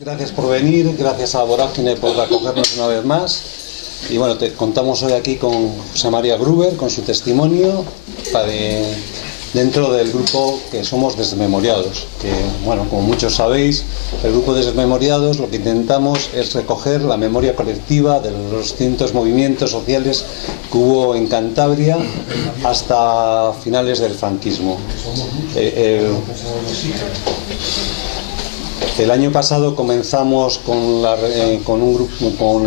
Gracias por venir, gracias a Vorágine por acogernos una vez más. Y bueno, te contamos hoy aquí con José María Gruber, con su testimonio dentro del grupo que somos Desmemoriados. Que, bueno, como muchos sabéis, el grupo Desmemoriados lo que intentamos es recoger la memoria colectiva de los distintos movimientos sociales que hubo en Cantabria hasta finales del franquismo. El año pasado comenzamos con el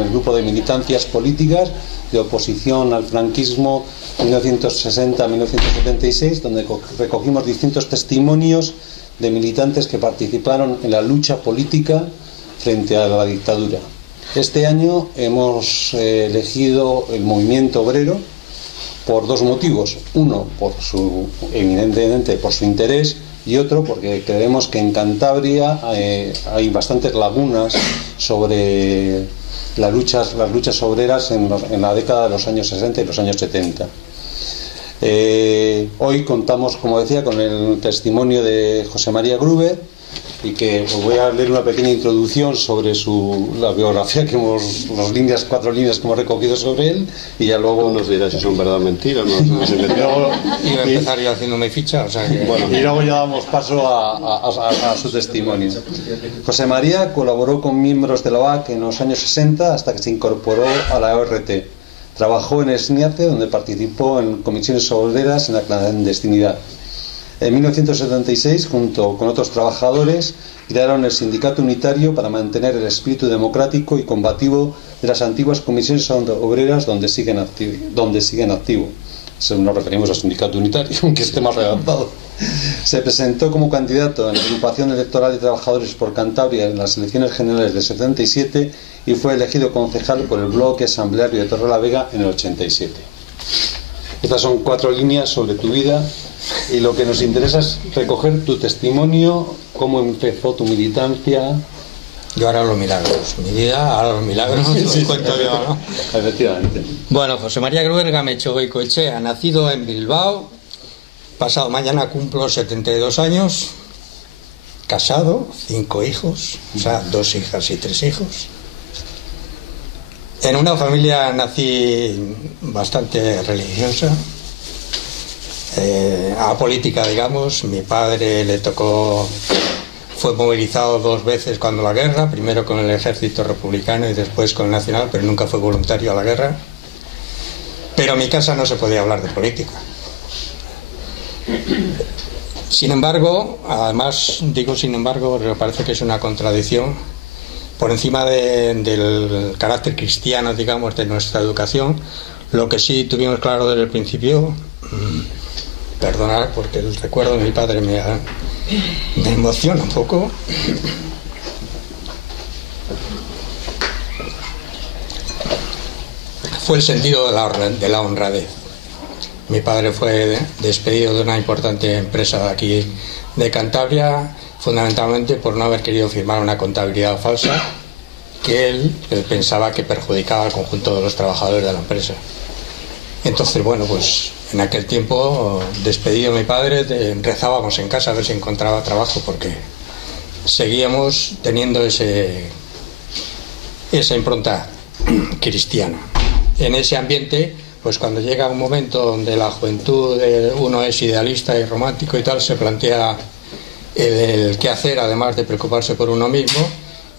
grupo de militancias políticas de oposición al franquismo 1960-1976, donde recogimos distintos testimonios de militantes que participaron en la lucha política frente a la dictadura. Este año hemos elegido el movimiento obrero por dos motivos. Uno, evidentemente por su interés, y otro porque creemos que en Cantabria hay bastantes lagunas sobre las luchas obreras en la década de los años 60 y los años 70. Hoy contamos, como decía, con el testimonio de José María Gruber, y que os voy a leer una pequeña introducción sobre la biografía cuatro líneas que hemos recogido sobre él, y ya luego nos dirá si son verdad o mentira, ¿no? Iba a empezar yo haciendo mi ficha, o sea que... Bueno, y luego ya damos paso a su testimonio. José María colaboró con miembros de la OAC en los años 60 hasta que se incorporó a la ORT. Trabajó en Esniace, donde participó en comisiones obreras en la clandestinidad. En 1976, junto con otros trabajadores, crearon el Sindicato Unitario para mantener el espíritu democrático y combativo de las antiguas comisiones obreras donde siguen activo. Nos referimos al Sindicato Unitario, aunque esté más redactado. Se presentó como candidato en la agrupación electoral de trabajadores por Cantabria en las elecciones generales de 77 y fue elegido concejal por el bloque asambleario de Torrelavega en el 87. Estas son 4 líneas sobre tu vida. Y lo que nos interesa es recoger tu testimonio, cómo empezó tu militancia. Yo haré los milagros. Mi vida hará los milagros. Sí, cuento yo, ¿no? Efectivamente. Bueno, José María Gruber Gamecho Goicoechea, nacido en Bilbao. Pasado mañana cumplo 72 años. Casado, 5 hijos, o sea, 2 hijas y 3 hijos. En una familia nací bastante religiosa. Apolítica, digamos. Mi padre fue movilizado 2 veces cuando la guerra, primero con el ejército republicano y después con el nacional, pero nunca fue voluntario a la guerra. Pero en mi casa no se podía hablar de política. Sin embargo, además digo sin embargo, me parece que es una contradicción, por encima del carácter cristiano, digamos, de nuestra educación, lo que sí tuvimos claro desde el principio, perdonar porque el recuerdo de mi padre me emociona un poco. Fue el sentido de la honradez. Mi padre fue despedido de una importante empresa de aquí de Cantabria, fundamentalmente por no haber querido firmar una contabilidad falsa que él pensaba que perjudicaba al conjunto de los trabajadores de la empresa. Entonces, bueno, pues en aquel tiempo, despedido mi padre, rezábamos en casa a ver si encontraba trabajo, porque seguíamos teniendo esa impronta cristiana. En ese ambiente, pues cuando llega un momento donde la juventud, uno es idealista y romántico y tal, se plantea el qué hacer, además de preocuparse por uno mismo.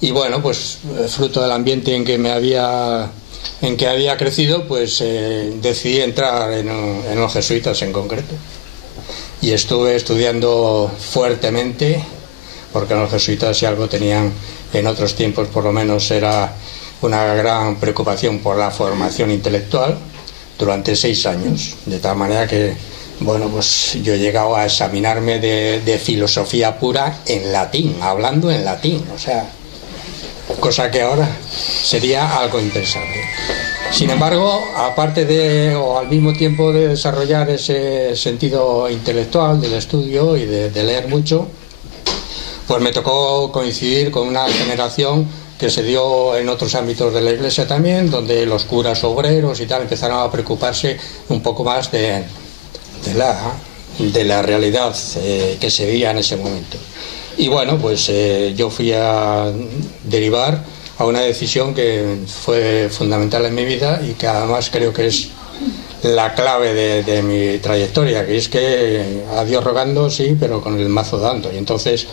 Y bueno, pues fruto del ambiente en que había crecido, pues decidí entrar en los jesuitas en concreto, y estuve estudiando fuertemente, porque los jesuitas, si algo tenían en otros tiempos, por lo menos era una gran preocupación por la formación intelectual, durante 6 años, de tal manera que, bueno, pues yo he llegado a examinarme de filosofía pura en latín, hablando en latín, o sea, cosa que ahora sería algo impensable. Sin embargo, aparte o al mismo tiempo de desarrollar ese sentido intelectual del estudio y de leer mucho, pues me tocó coincidir con una generación que se dio en otros ámbitos de la Iglesia también, donde los curas obreros y tal empezaron a preocuparse un poco más de la realidad que se veía en ese momento. Y bueno, pues yo fui a derivar a una decisión que fue fundamental en mi vida y que además creo que es la clave de mi trayectoria, que es que a Dios rogando, sí, pero con el mazo dando. Y entonces,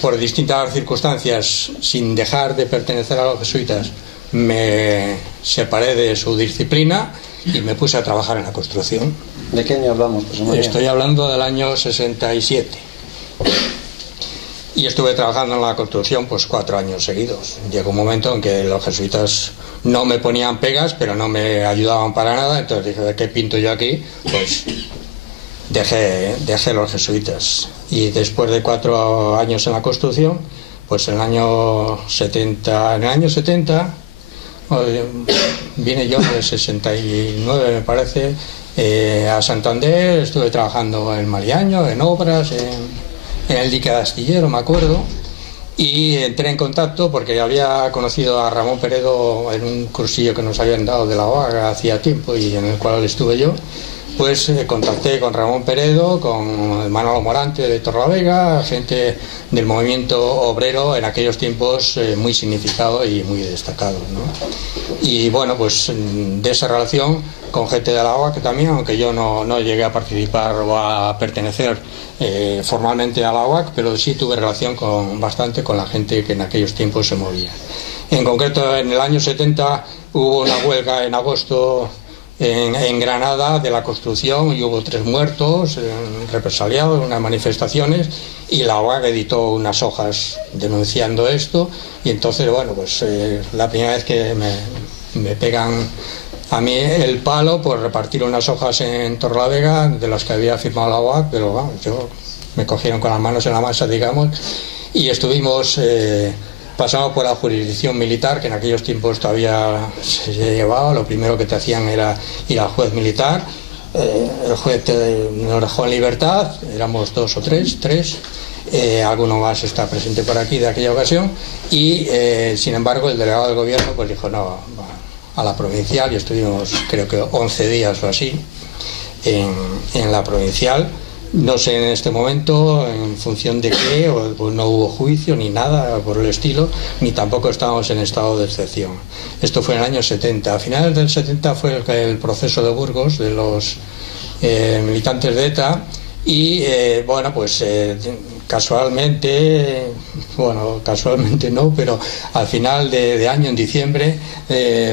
por distintas circunstancias, sin dejar de pertenecer a los jesuitas, me separé de su disciplina y me puse a trabajar en la construcción. ¿De qué año hablamos, José María? Estoy hablando del año 67. Y estuve trabajando en la construcción pues 4 años seguidos. Llegó un momento en que los jesuitas no me ponían pegas, pero no me ayudaban para nada. Entonces dije, ¿qué pinto yo aquí? Pues dejé los jesuitas. Y después de 4 años en la construcción, pues en el año 70, vine yo en el 69, me parece, a Santander. Estuve trabajando en Maliaño, en obras, en el dique de Astillero, me acuerdo, y entré en contacto porque había conocido a Ramón Peredo en un cursillo que nos habían dado de la OAG hacía tiempo y en el cual estuve yo. Pues contacté con Ramón Peredo, con Manolo Morante de Torrelavega, gente del movimiento obrero en aquellos tiempos muy significado y muy destacado, ¿no? Y bueno, pues de esa relación con gente de la OAC también, aunque yo no llegué a participar o a pertenecer formalmente a la OAC, pero sí tuve relación bastante con la gente que en aquellos tiempos se movía. En concreto, en el año 70 hubo una huelga en agosto en Granada de la construcción y hubo 3 muertos represaliados en unas manifestaciones, y la OAG editó unas hojas denunciando esto. Y entonces, bueno, pues la primera vez que me pegan a mí el palo por repartir unas hojas en Torrelavega de las que había firmado la OAG, pero bueno, me cogieron con las manos en la masa, digamos, y estuvimos pasamos por la jurisdicción militar, que en aquellos tiempos todavía se llevaba. Lo primero que te hacían era ir al juez militar. El juez nos dejó en libertad, éramos 2 o 3, alguno más está presente por aquí de aquella ocasión, y sin embargo el delegado del gobierno pues dijo no, a la provincial, y estuvimos creo que 11 días o así en la provincial. No sé en este momento en función de qué, pues no hubo juicio ni nada por el estilo, ni tampoco estábamos en estado de excepción. Esto fue en el año 70. A finales del 70 fue el proceso de Burgos de los militantes de ETA, y bueno, pues casualmente no, pero al final de año, en diciembre,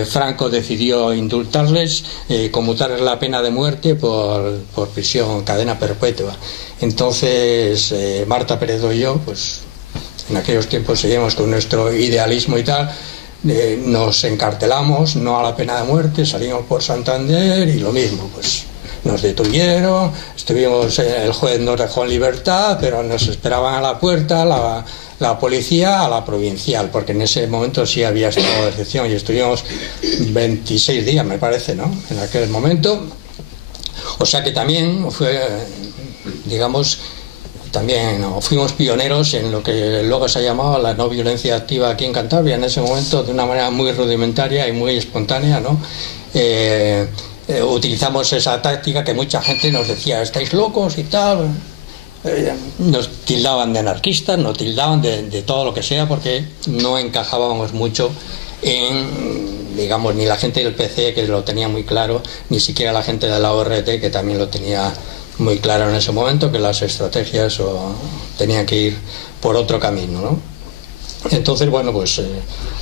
Franco decidió indultarles, conmutarles la pena de muerte por prisión, cadena perpetua. Entonces Marta Peredo y yo, pues en aquellos tiempos seguíamos con nuestro idealismo y tal, nos encartelamos, no a la pena de muerte, salimos por Santander y lo mismo, pues nos detuvieron, el juez nos dejó en libertad, pero nos esperaban a la puerta la policía, a la provincial, porque en ese momento sí había estado de excepción, y estuvimos 26 días, me parece, ¿no?, en aquel momento. O sea que también fue, digamos, fuimos pioneros en lo que luego se ha llamado la no violencia activa aquí en Cantabria, en ese momento de una manera muy rudimentaria y muy espontánea, ¿no? Utilizamos esa táctica que mucha gente nos decía, estáis locos y tal. Nos tildaban de anarquistas, nos tildaban de todo lo que sea, porque no encajábamos mucho en, digamos, ni la gente del PC, que lo tenía muy claro, ni siquiera la gente de la ORT, que también lo tenía muy claro en ese momento, que las estrategias tenían que ir por otro camino, ¿no? Entonces, bueno, pues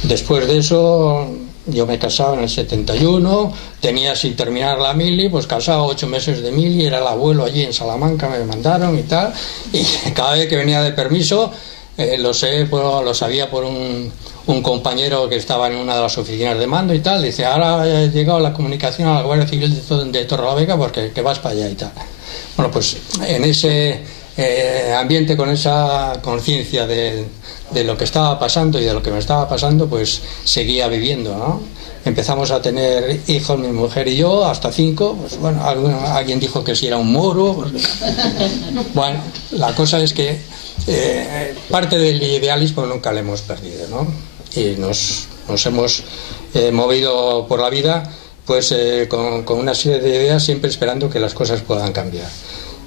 después de eso yo me casaba en el 71, tenía sin terminar la mili, pues casado 8 meses de mili, era el abuelo allí en Salamanca, me mandaron y tal, y cada vez que venía de permiso, lo sabía por un compañero que estaba en una de las oficinas de mando y tal, dice, ahora ha llegado la comunicación a la Guardia Civil de Torrelavega porque que vas para allá y tal. Bueno, pues en ese ambiente, con esa conciencia de lo que estaba pasando y de lo que me estaba pasando, pues seguía viviendo, ¿no? Empezamos a tener hijos, mi mujer y yo, hasta 5. Pues bueno, alguien dijo que si era un moro. Pues, bueno, la cosa es que parte del idealismo nunca lo hemos perdido, ¿no? Y nos hemos movido por la vida, pues con una serie de ideas, siempre esperando que las cosas puedan cambiar.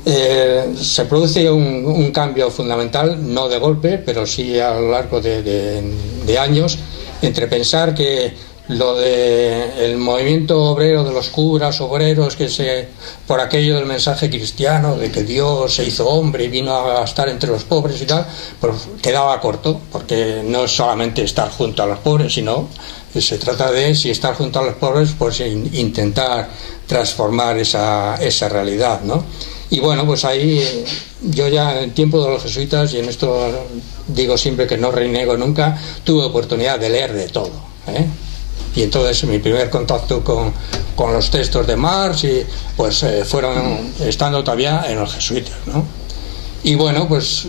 Se produce un cambio fundamental, no de golpe, pero sí a lo largo de años, entre pensar que lo de el movimiento obrero de los curas obreros, por aquello del mensaje cristiano de que Dios se hizo hombre y vino a estar entre los pobres y tal, pues quedaba corto, porque no es solamente estar junto a los pobres, sino que se trata de, si estar junto a los pobres, pues intentar transformar esa realidad, ¿no? Y bueno, pues ahí yo ya en el tiempo de los jesuitas, y en esto digo siempre que no reniego nunca, tuve oportunidad de leer de todo, ¿eh? Y entonces mi primer contacto con los textos de Marx pues fueron estando todavía en los jesuitas, ¿no? Y bueno, pues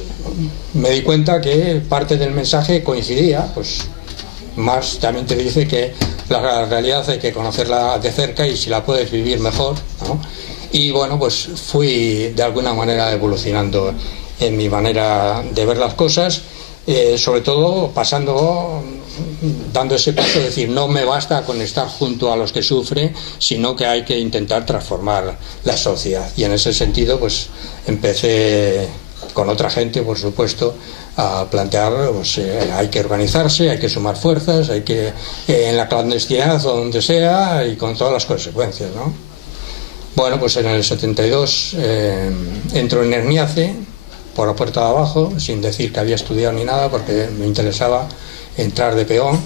me di cuenta que parte del mensaje coincidía. Pues Marx también te dice que la realidad hay que conocerla de cerca y si la puedes vivir mejor, ¿no? Y bueno, pues fui de alguna manera evolucionando en mi manera de ver las cosas, sobre todo dando ese paso de decir, no me basta con estar junto a los que sufren, sino que hay que intentar transformar la sociedad. Y en ese sentido pues empecé con otra gente, por supuesto, a plantear, pues, hay que organizarse, hay que sumar fuerzas, hay que en la clandestinidad o donde sea, y con todas las consecuencias, ¿no? Bueno, pues en el 72 entro en Herniace por la puerta de abajo, sin decir que había estudiado ni nada, porque me interesaba entrar de peón.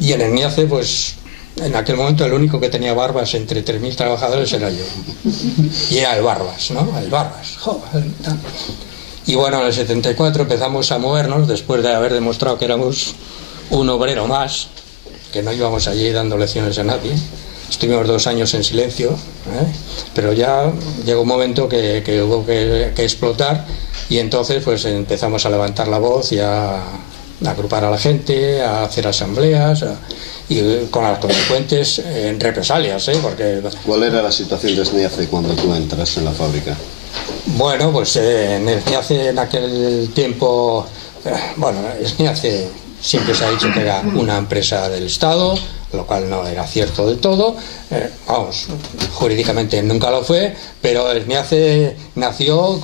Y en Herniace, pues en aquel momento el único que tenía barbas entre 3.000 trabajadores era yo. Y era el Barbas, ¿no? El Barbas. Joder, y bueno, en el 74 empezamos a movernos, después de haber demostrado que éramos un obrero más, que no íbamos allí dando lecciones a nadie. Estuvimos 2 años en silencio, pero ya llegó un momento que hubo que explotar, y entonces pues empezamos a levantar la voz y a agrupar a la gente, a hacer asambleas, y con las consecuentes represalias, porque... ¿Cuál era la situación de Herniace cuando tú entras en la fábrica? Bueno, pues en Herniace en aquel tiempo, Herniace siempre se ha dicho que era una empresa del Estado, lo cual no era cierto del todo, jurídicamente nunca lo fue, pero Herniace nació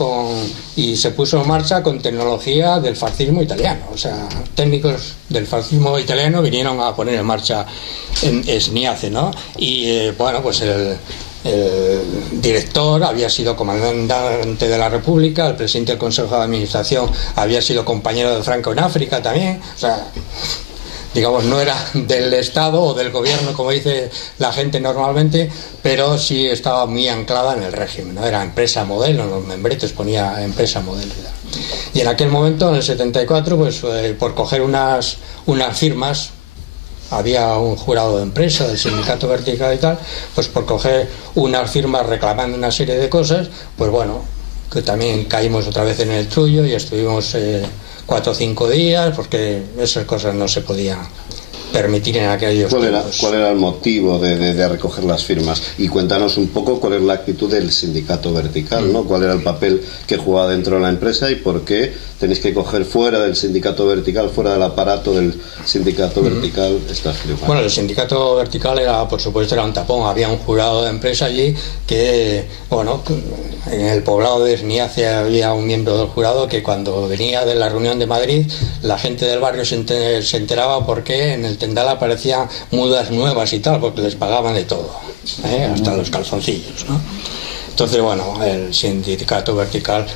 y se puso en marcha con tecnología del fascismo italiano. O sea, técnicos del fascismo italiano vinieron a poner en marcha en Herniace, ¿no? Y pues el director había sido comandante de la República, el presidente del Consejo de Administración había sido compañero de Franco en África también. O sea, digamos, no era del Estado o del gobierno, como dice la gente normalmente, pero sí estaba muy anclada en el régimen, ¿no? Era empresa modelo, en los membretes ponía empresa modelo. Y en aquel momento, en el 74, pues por coger unas firmas, había un jurado de empresa del sindicato vertical y tal, pues por coger unas firmas reclamando una serie de cosas, pues bueno, que también caímos otra vez en el trullo y estuvimos 4 o 5 días, porque esas cosas no se podían permitir en aquellos tiempos. ¿Cuál era el motivo de recoger las firmas? Y cuéntanos un poco cuál es la actitud del sindicato vertical, ¿no? ¿Cuál era el papel que jugaba dentro de la empresa y por qué tenéis que coger fuera del sindicato vertical, fuera del aparato del sindicato vertical, estas firmas? Bueno, el sindicato vertical era, por supuesto, era un tapón. Había un jurado de empresa allí que, en el poblado de Herniace había un miembro del jurado que cuando venía de la reunión de Madrid, la gente del barrio se enteraba porque en el Tendal aparecían mudas nuevas y tal, porque les pagaban de todo, hasta los calzoncillos, ¿no? Entonces, el sindicato vertical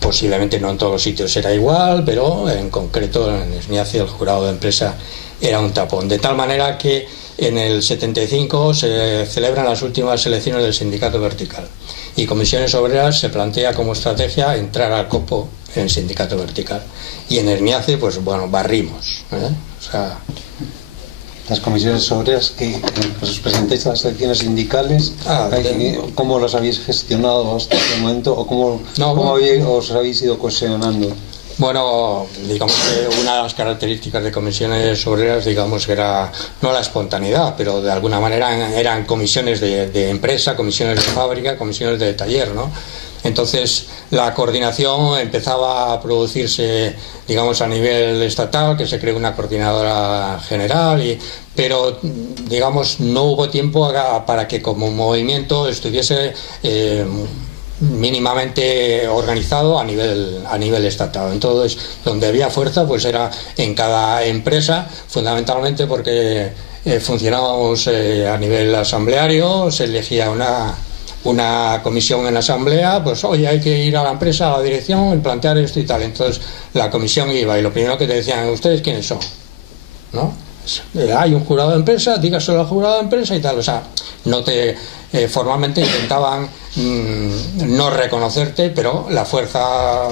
posiblemente no en todos los sitios era igual, pero en concreto en Herniace el jurado de empresa era un tapón, de tal manera que en el 75 se celebran las últimas elecciones del sindicato vertical y Comisiones Obreras se plantea como estrategia entrar al copo en el sindicato vertical, y en Herniace barrimos, o sea, las comisiones obreras que os presentáis a las elecciones sindicales, ¿cómo las habéis gestionado hasta este momento o cómo os habéis ido cohesionando? Bueno, digamos que una de las características de comisiones obreras, digamos que era no la espontaneidad, pero de alguna manera eran comisiones de empresa, comisiones de fábrica, comisiones de taller, ¿no? Entonces la coordinación empezaba a producirse, digamos, a nivel estatal, que se creó una coordinadora general, pero digamos no hubo tiempo para que como movimiento estuviese mínimamente organizado a nivel estatal. Entonces, donde había fuerza pues era en cada empresa, fundamentalmente porque funcionábamos a nivel asambleario, se elegía una comisión en la asamblea, pues oye, hay que ir a la empresa, a la dirección y plantear esto y tal. Entonces la comisión iba y lo primero que te decían, ¿ustedes quiénes son? ¿No? Hay un jurado de empresa, dígaselo al jurado de empresa y tal. O sea, no te formalmente intentaban no reconocerte, pero la fuerza,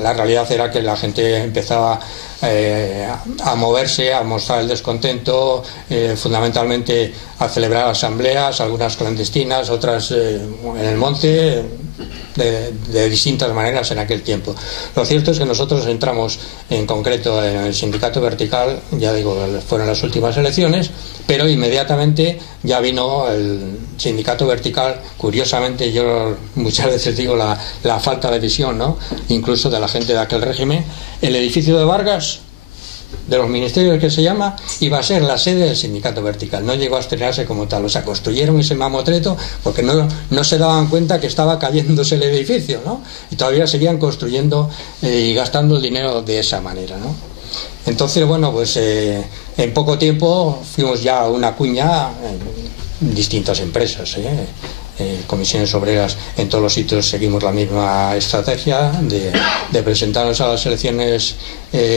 la realidad era que la gente empezaba a moverse, a mostrar el descontento, fundamentalmente a celebrar asambleas, algunas clandestinas, otras en el monte, de distintas maneras en aquel tiempo. Lo cierto es que nosotros entramos en concreto en el sindicato vertical, ya digo, fueron las últimas elecciones, pero inmediatamente ya vino el sindicato vertical. Curiosamente, yo muchas veces digo la falta de visión, ¿no?, incluso de la gente de aquel régimen. El edificio de Vargas, de los ministerios que se llama, iba a ser la sede del sindicato vertical. No llegó a estrenarse como tal. O sea, construyeron ese mamotreto porque no se daban cuenta que estaba cayéndose el edificio, ¿no? Y todavía seguían construyendo y gastando el dinero de esa manera, ¿no? Entonces, bueno, pues en poco tiempo fuimos ya una cuña en distintas empresas, comisiones obreras. En todos los sitios seguimos la misma estrategia de presentarnos a las elecciones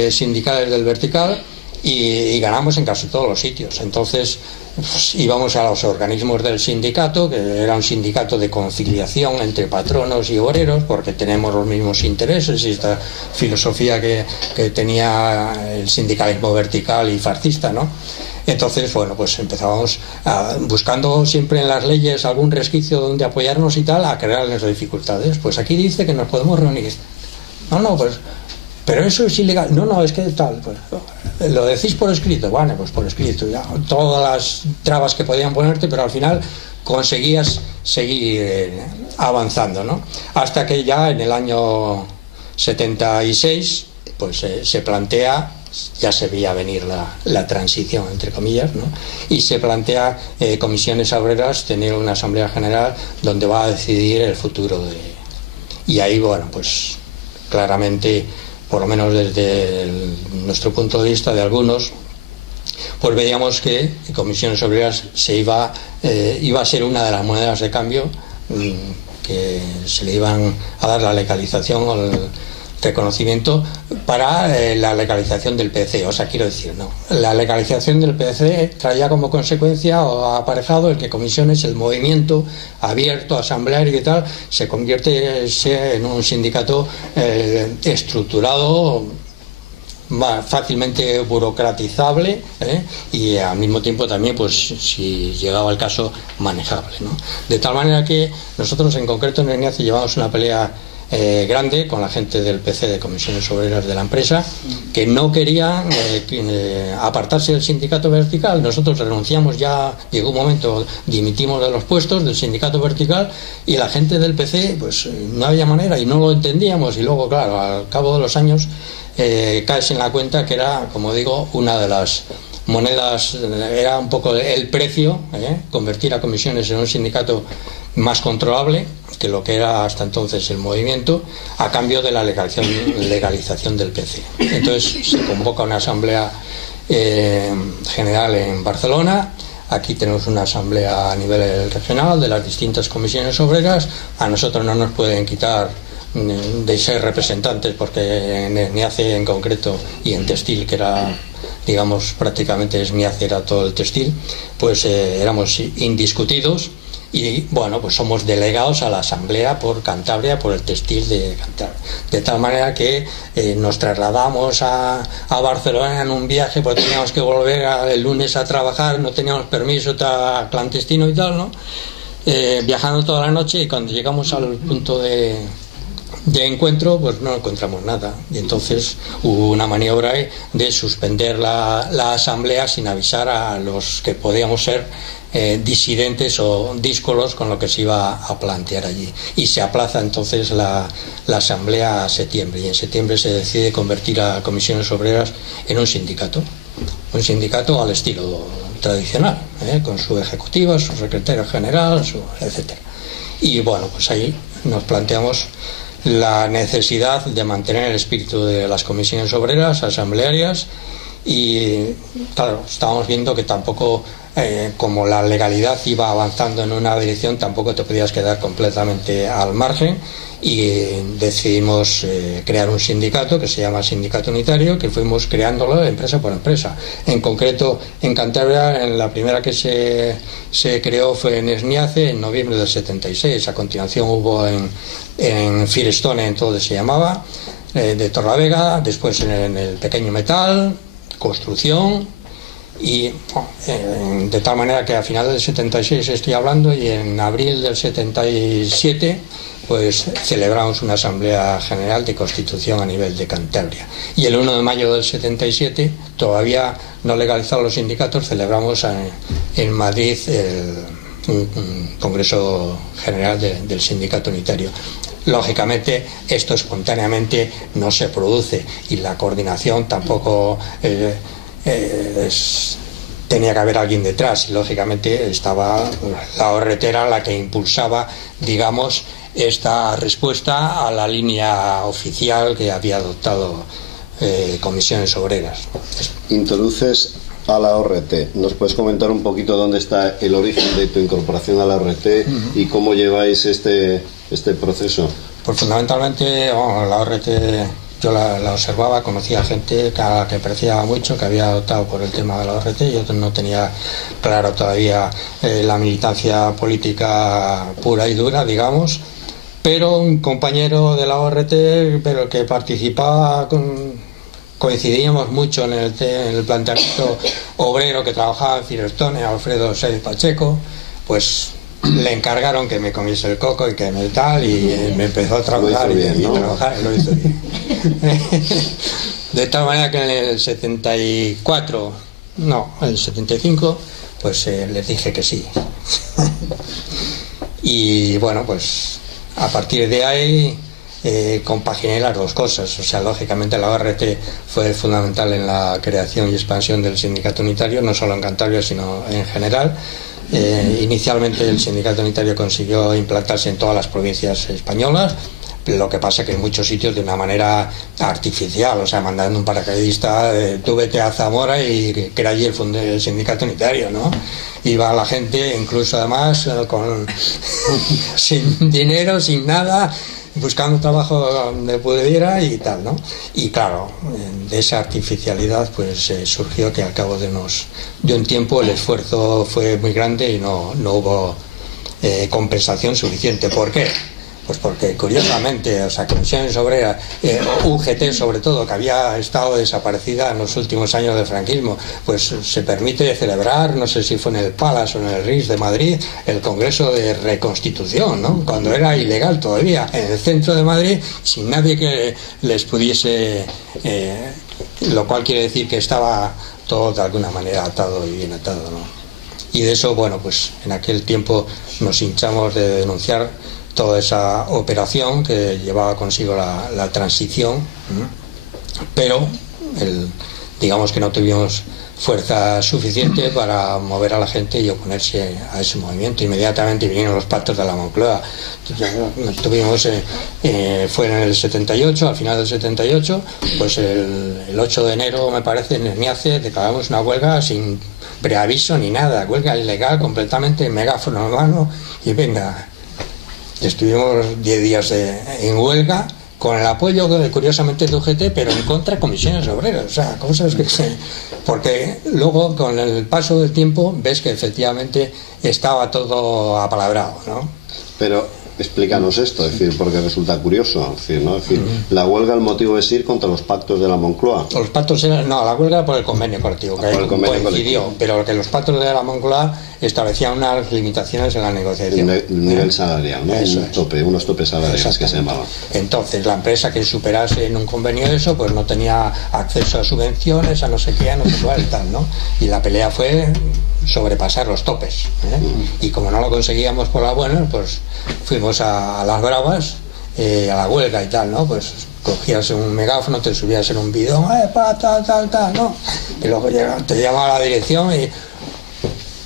sindicales del vertical y ganamos en casi todos los sitios. Entonces pues, íbamos a los organismos del sindicato, que era un sindicato de conciliación entre patronos y obreros, porque tenemos los mismos intereses y esta filosofía que tenía el sindicalismo vertical y fascista, ¿no? Entonces, bueno, pues empezábamos buscando siempre en las leyes algún resquicio donde apoyarnos y tal, a crearles dificultades. Pues aquí dice que nos podemos reunir. No, pues, pero eso es ilegal. No, es que tal, pues, lo decís por escrito. Bueno, pues por escrito, ya. Todas las trabas que podían ponerte, pero al final conseguías seguir avanzando, ¿no? Hasta que ya en el año 76, pues se plantea, ya se veía venir la transición, entre comillas, ¿no? Y se plantea comisiones obreras, tener una asamblea general donde va a decidir el futuro y ahí, bueno, pues claramente, por lo menos desde nuestro punto de vista de algunos, pues veíamos que comisiones obreras iba a ser una de las monedas de cambio que se le iban a dar la legalización o el reconocimiento para la legalización del PC. O sea, quiero decir, no, la legalización del PC traía como consecuencia o aparejado el que comisiones, el movimiento abierto, asambleario y tal, se convierte en un sindicato estructurado, fácilmente burocratizable, y al mismo tiempo también, pues si llegaba el caso, manejable, ¿no? De tal manera que nosotros en concreto en ENIACE llevamos una pelea grande con la gente del PC, de comisiones obreras de la empresa, que no querían apartarse del sindicato vertical. Nosotros renunciamos, ya llegó un momento, dimitimos de los puestos del sindicato vertical, y la gente del PC pues no había manera y no lo entendíamos. Y luego, claro, al cabo de los años caes en la cuenta que era, como digo, una de las monedas, era un poco el precio, convertir a comisiones en un sindicato más controlable que lo que era hasta entonces el movimiento, a cambio de la legalización del PC. Entonces se convoca una asamblea general en Barcelona. Aquí tenemos una asamblea a nivel regional de las distintas comisiones obreras. A nosotros no nos pueden quitar de ser representantes, porque en ENIACE en concreto y en textil, que era, digamos, prácticamente ENIACE era todo el textil, pues éramos indiscutidos. Y bueno, pues somos delegados a la asamblea por Cantabria, por el textil de Cantabria, de tal manera que nos trasladamos a Barcelona en un viaje, porque teníamos que volver el lunes a trabajar, no teníamos permiso, clandestino y tal, ¿no? Viajando toda la noche, y cuando llegamos al punto de encuentro, pues no encontramos nada, y entonces hubo una maniobra de suspender la asamblea sin avisar a los que podíamos ser disidentes o díscolos con lo que se iba a plantear allí. Y se aplaza entonces la asamblea a septiembre, y en septiembre se decide convertir a Comisiones Obreras en un sindicato al estilo tradicional, con su ejecutiva, su secretario general, etcétera. Y bueno, pues ahí nos planteamos la necesidad de mantener el espíritu de las comisiones obreras asamblearias, y claro, estábamos viendo que tampoco, como la legalidad iba avanzando en una dirección, tampoco te podías quedar completamente al margen, y decidimos crear un sindicato que se llama Sindicato Unitario, que fuimos creándolo empresa por empresa. En concreto, en Cantabria, la primera que se creó fue en Esniace en noviembre del 76. A continuación hubo en Firestone, entonces se llamaba, de Torlavega, después en el Pequeño Metal, Construcción, y de tal manera que a finales del 76 estoy hablando, y en abril del 77 pues celebramos una asamblea general de constitución a nivel de Cantabria, y el 1 de mayo del 77, todavía no legalizados los sindicatos, celebramos en Madrid un congreso general del Sindicato Unitario. Lógicamente esto espontáneamente no se produce, y la coordinación tampoco tenía que haber alguien detrás, y lógicamente estaba la ORT, la que impulsaba, digamos, esta respuesta a la línea oficial que había adoptado Comisiones Obreras. Introduces a la ORT. ¿Nos puedes comentar un poquito dónde está el origen de tu incorporación a la ORT y cómo lleváis este proceso? Pues fundamentalmente, la ORT yo la observaba, conocía gente a la que apreciaba mucho, que había optado por el tema de la ORT. Yo no tenía claro todavía la militancia política pura y dura, digamos, pero un compañero de la ORT, pero que participaba coincidíamos mucho en el planteamiento obrero, que trabajaba en Firestone, Alfredo Sáenz Pacheco, pues le encargaron que me comiese el coco y que me tal, y me empezó a trabajar, lo hizo bien. De tal manera que en el 74, no, en el 75, pues les dije que sí. Y bueno, pues a partir de ahí compaginé las dos cosas. O sea, lógicamente la ORT fue fundamental en la creación y expansión del Sindicato Unitario, no solo en Cantabria, sino en general. Inicialmente el Sindicato Unitario consiguió implantarse en todas las provincias españolas, lo que pasa que en muchos sitios de una manera artificial, o sea, mandando un paracaidista, tú vete a Zamora y crea allí el Sindicato Unitario, ¿no? Iba la gente, incluso además sin dinero, sin nada, buscando trabajo donde pudiera y tal, ¿no? Y claro, de esa artificialidad pues surgió que al cabo de un tiempo el esfuerzo fue muy grande y no hubo compensación suficiente. ¿Por qué? Pues porque curiosamente, o sea, Comisiones Obreras, UGT sobre todo, que había estado desaparecida en los últimos años del franquismo, pues se permite celebrar, no sé si fue en el Palace o en el Ritz de Madrid, el Congreso de Reconstitución, ¿no? Cuando era ilegal todavía, en el centro de Madrid, sin nadie que les pudiese, lo cual quiere decir que estaba todo de alguna manera atado y bien atado, ¿no? Y de eso, bueno, pues en aquel tiempo nos hinchamos de denunciar toda esa operación que llevaba consigo la transición, pero digamos que no tuvimos fuerza suficiente para mover a la gente y oponerse a ese movimiento. Inmediatamente vinieron los pactos de la Moncloa. Tuvimos, fue en el 78, al final del 78, pues el 8 de enero, me parece, en Esniace declaramos una huelga sin preaviso ni nada, huelga ilegal completamente, megáfono en mano, y venga. Estuvimos 10 días en huelga, con el apoyo curiosamente de UGT, pero en contra de Comisiones Obreras, o sea, cosas que porque luego con el paso del tiempo ves que efectivamente estaba todo apalabrado, ¿no? Pero explícanos esto, es decir, porque resulta curioso, es decir, ¿no? Es decir, la huelga, el motivo es ir contra los pactos de la Moncloa. Los pactos no, la huelga por el convenio colectivo, que coincidió, pero que los pactos de la Moncloa establecían unas limitaciones en la negociación. Nivel salarial, ¿no? Unos topes salariales que se llamaban. Entonces, la empresa que superase en un convenio eso, pues no tenía acceso a subvenciones, a no sé qué, a no sé cuál, tal, ¿no? Y la pelea fue sobrepasar los topes, y como no lo conseguíamos por la buena, pues fuimos a las bravas, a la huelga y tal, ¿no? Pues cogías un megáfono, te subías en un bidón, tal, ¿no? Y luego te llamaba la dirección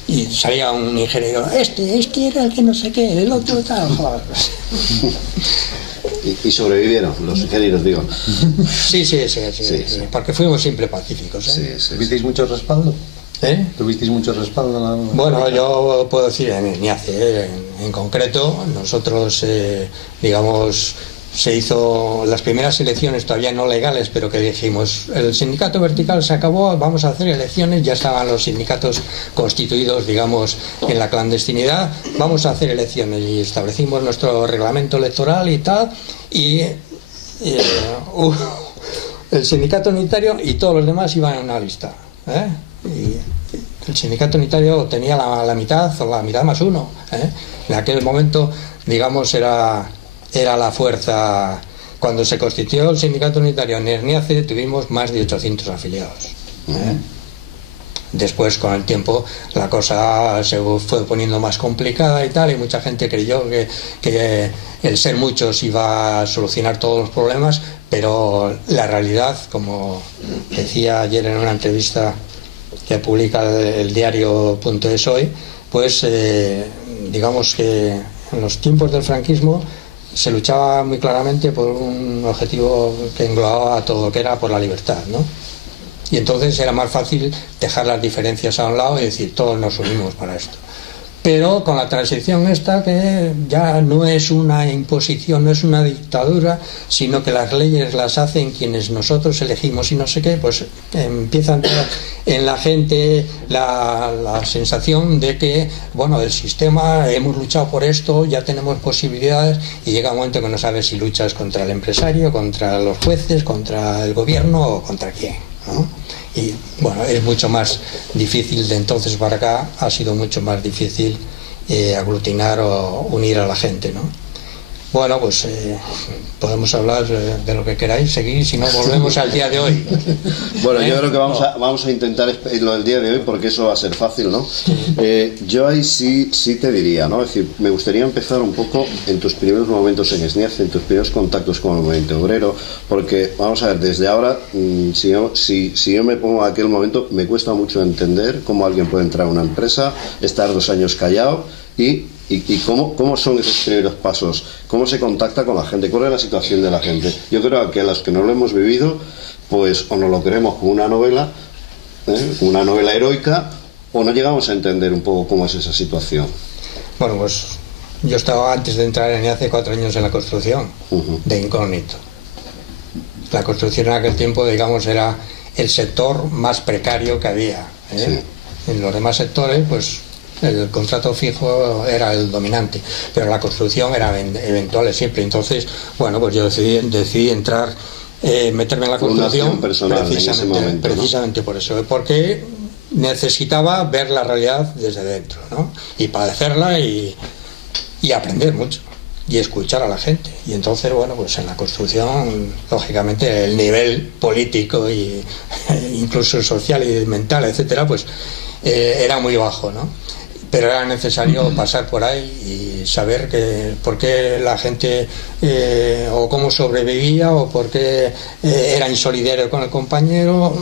y salía un ingeniero, este era el que no sé qué, el otro tal, joder. Y sobrevivieron los ingenieros, digo. Sí, porque fuimos siempre pacíficos, ¿eh? ¿Tuvisteis mucho respaldo? ¿Tuvisteis mucho respaldo? Bueno, yo puedo decir en NIACE, en concreto, nosotros, digamos, se hizo las primeras elecciones todavía no legales, pero que dijimos, el sindicato vertical se acabó, vamos a hacer elecciones, ya estaban los sindicatos constituidos, digamos, en la clandestinidad, vamos a hacer elecciones, y establecimos nuestro reglamento electoral y tal, y el sindicato unitario y todos los demás iban en una lista, y el sindicato unitario tenía la mitad o la mitad más uno, en aquel momento, digamos, era la fuerza. Cuando se constituyó el sindicato unitario en NIACE tuvimos más de 800 afiliados. Después, con el tiempo, la cosa se fue poniendo más complicada y tal, y mucha gente creyó que el ser muchos iba a solucionar todos los problemas, pero la realidad, como decía ayer en una entrevista que publica el diario.es hoy, pues digamos que en los tiempos del franquismo se luchaba muy claramente por un objetivo que englobaba todo lo que era por la libertad, ¿no? Y entonces era más fácil dejar las diferencias a un lado y decir, todos nos unimos para esto. Pero con la transición esta, que ya no es una imposición, no es una dictadura, sino que las leyes las hacen quienes nosotros elegimos y no sé qué, pues empieza a entrar en la gente la sensación de que, bueno, el sistema, hemos luchado por esto, ya tenemos posibilidades, y llega un momento que no sabes si luchas contra el empresario, contra los jueces, contra el gobierno o contra quién, ¿no? Y bueno, es mucho más difícil, de entonces para acá ha sido mucho más difícil aglutinar o unir a la gente, ¿no? Bueno, pues podemos hablar de lo que queráis, seguir, si no volvemos al día de hoy. Bueno, yo creo que vamos a intentar lo del día de hoy, porque eso va a ser fácil, ¿no? Yo ahí sí te diría, ¿no? Es decir, me gustaría empezar un poco en tus primeros momentos en SNIACE, en tus primeros contactos con el movimiento obrero, porque, vamos a ver, desde ahora, si yo me pongo a aquel momento, me cuesta mucho entender cómo alguien puede entrar a una empresa, estar 2 años callado y cómo son esos primeros pasos, cómo se contacta con la gente, cuál es la situación de la gente. Yo creo que a los que no lo hemos vivido, pues o nos lo creemos como una novela heroica, o no llegamos a entender un poco cómo es esa situación. Bueno, pues yo estaba, antes de entrar en hace 4 años, en la construcción, de incógnito. La construcción en aquel tiempo, digamos, era el sector más precario que había, En los demás sectores, pues el contrato fijo era el dominante, pero la construcción era eventual siempre. Entonces, bueno, pues yo decidí entrar, meterme en la construcción precisamente por eso, porque necesitaba ver la realidad desde dentro, ¿no? Y padecerla y aprender mucho y escuchar a la gente. Y entonces, bueno, pues en la construcción, lógicamente, el nivel político e incluso social y mental, etcétera, pues era muy bajo, ¿no? Pero era necesario pasar por ahí y saber por qué la gente o cómo sobrevivía, o por qué era insolidario con el compañero,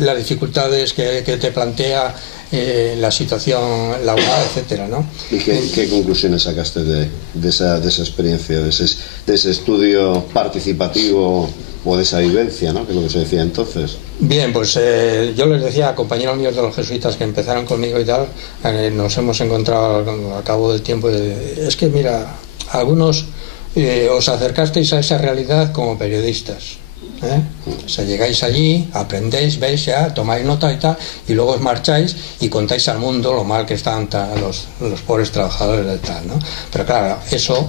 las dificultades que te plantea la situación laboral, etcétera, ¿no? ¿Y qué conclusiones sacaste de esa experiencia, de ese estudio participativo o de esa vivencia, ¿no? Que es lo que se decía entonces? Bien, pues yo les decía a compañeros míos de los jesuitas que empezaron conmigo y tal, nos hemos encontrado a cabo del tiempo, es que mira, algunos os acercasteis a esa realidad como periodistas, o sea, llegáis allí, aprendéis, veis, ya tomáis nota y tal, y luego os marcháis y contáis al mundo lo mal que están los pobres trabajadores del tal, ¿no? Pero claro, eso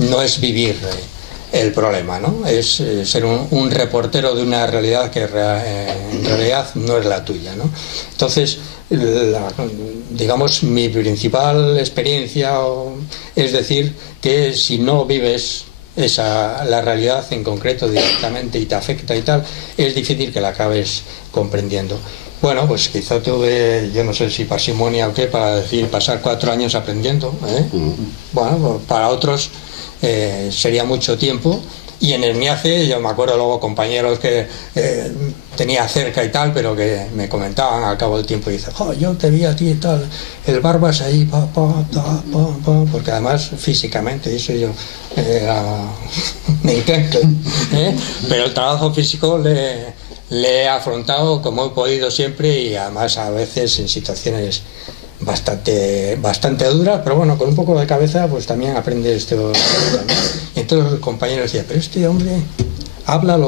no es vivir el problema, ¿no? Es ser un reportero de una realidad que en realidad no es la tuya, ¿no? Entonces, digamos, mi principal experiencia es decir que si no vives la realidad en concreto directamente y te afecta y tal, es difícil que la acabes comprendiendo. Bueno, pues quizá tuve, yo no sé si parsimonia o qué, para decir pasar 4 años aprendiendo, ¿eh? Bueno, pues para otros sería mucho tiempo. Y en el MIACE yo me acuerdo luego compañeros que tenía cerca y tal, pero que me comentaban al cabo del tiempo y dicen, oh, yo te vi a ti y tal, el Barbas ahí, porque además físicamente eso yo me intento, ¿eh? Pero el trabajo físico le he afrontado como he podido siempre, y además a veces en situaciones bastante duras, pero bueno, con un poco de cabeza pues también aprendes esto, ¿no? Y entonces los compañeros decían, pero este hombre habla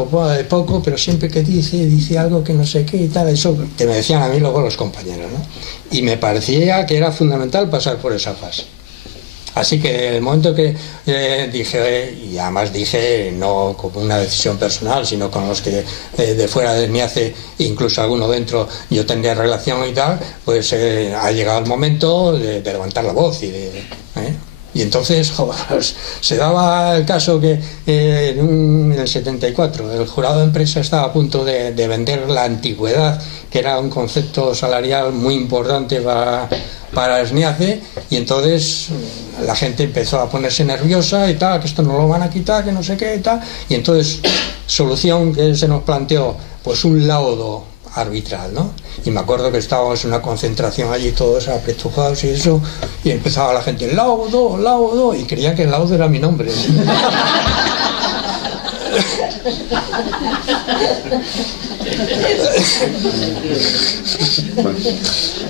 poco, pero siempre que dice algo que no sé qué y tal, eso que me decían a mí luego los compañeros, ¿no? Y me parecía que era fundamental pasar por esa fase. Así que el momento que dije, y además dije no como una decisión personal, sino con los que de fuera del MIACE, incluso alguno dentro, yo tendría relación y tal, pues ha llegado el momento de levantar la voz y entonces pues, se daba el caso que en el 74 el jurado de empresa estaba a punto de vender la antigüedad, que era un concepto salarial muy importante para el SNIACE, y entonces la gente empezó a ponerse nerviosa y tal, que esto no lo van a quitar, que no sé qué y tal, y entonces solución que se nos planteó, pues un laudo arbitral, ¿no? Y me acuerdo que estábamos en una concentración allí todos apretujados y eso, y empezaba la gente, laudo, y creía que el laudo era mi nombre. Bueno,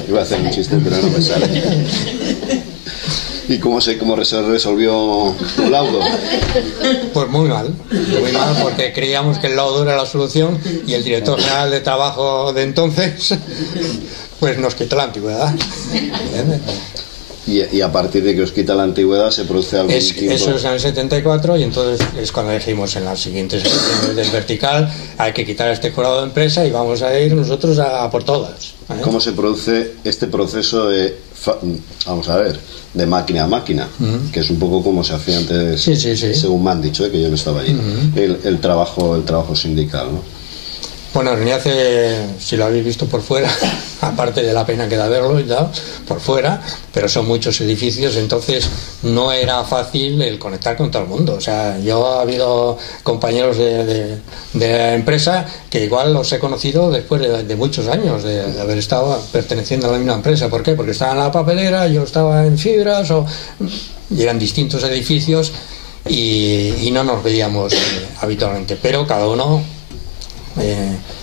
iba a hacer un chiste, pero no me sale. ¿Y cómo se resolvió el laudo? Pues muy mal, porque creíamos que el laudo era la solución, y el director general de trabajo de entonces pues nos quitó la antigüedad. Y a partir de que os quita la antigüedad se produce algún tipo... Eso es en el 74, y entonces es cuando dijimos en las siguientes elecciones del vertical, hay que quitar este jurado de empresa y vamos a ir nosotros a por todas, ¿eh? ¿Cómo se produce este proceso de, vamos a ver, de máquina a máquina? Que es un poco como se hacía antes, sí. según me han dicho, que yo no estaba allí, el trabajo sindical, ¿no? Bueno, el MIACE, si lo habéis visto por fuera, aparte de la pena que da verlo y tal, por fuera, pero son muchos edificios, entonces no era fácil el conectar con todo el mundo. O sea, yo ha habido compañeros de la empresa que igual los he conocido después de muchos años de haber estado perteneciendo a la misma empresa. ¿Por qué? Porque estaba en la papelera, yo estaba en fibras, y eran distintos edificios y no nos veíamos habitualmente, pero cada uno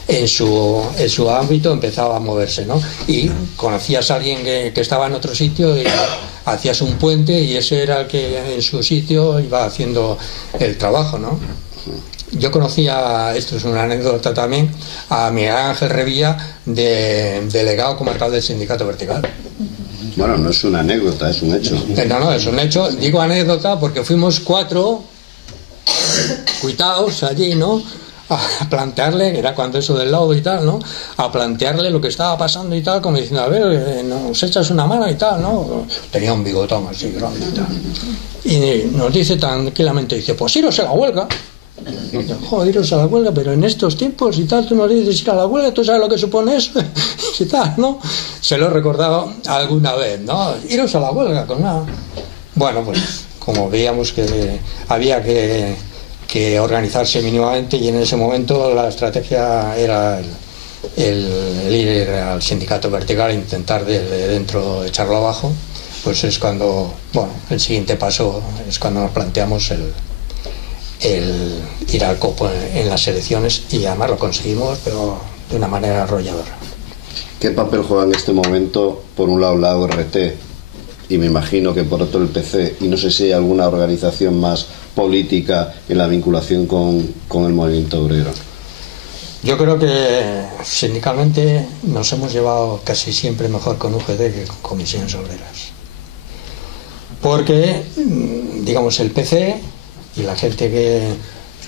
en su ámbito empezaba a moverse, ¿no? Y conocías a alguien que estaba en otro sitio y hacías un puente, y ese era el que en su sitio iba haciendo el trabajo, ¿no? Yo conocía, esto es una anécdota también, a Miguel Ángel Revilla, delegado comarcal del Sindicato Vertical. Bueno, no es una anécdota, es un hecho. No, es un hecho. Digo anécdota porque fuimos 4 cuitados allí, ¿no?, a plantearle, que era cuando eso del laudo y tal, ¿no?, a plantearle lo que estaba pasando y tal, como diciendo, a ver, nos echas una mano y tal, ¿no? Tenía un bigotón así grande y tal. Y nos dice tranquilamente, dice, pues iros a la huelga. Y dice, joder, iros a la huelga, pero en estos tiempos y tal, tú nos dices ir a la huelga, tú sabes lo que supone eso y tal, ¿no? Se lo he recordado alguna vez, ¿no? Iros a la huelga con nada. Bueno, pues como veíamos que había que organizarse mínimamente, y en ese momento la estrategia era el ir al sindicato vertical e intentar desde dentro echarlo abajo, pues es cuando, bueno, el siguiente paso es cuando nos planteamos el ir al copo en las elecciones, y además lo conseguimos, pero de una manera arrolladora. ¿Qué papel juega en este momento, por un lado, la ORT, y me imagino que por otro el PC, y no sé si hay alguna organización más política en la vinculación con el movimiento obrero? Yo creo que sindicalmente nos hemos llevado casi siempre mejor con UGT que con comisiones obreras, porque digamos el PC y la gente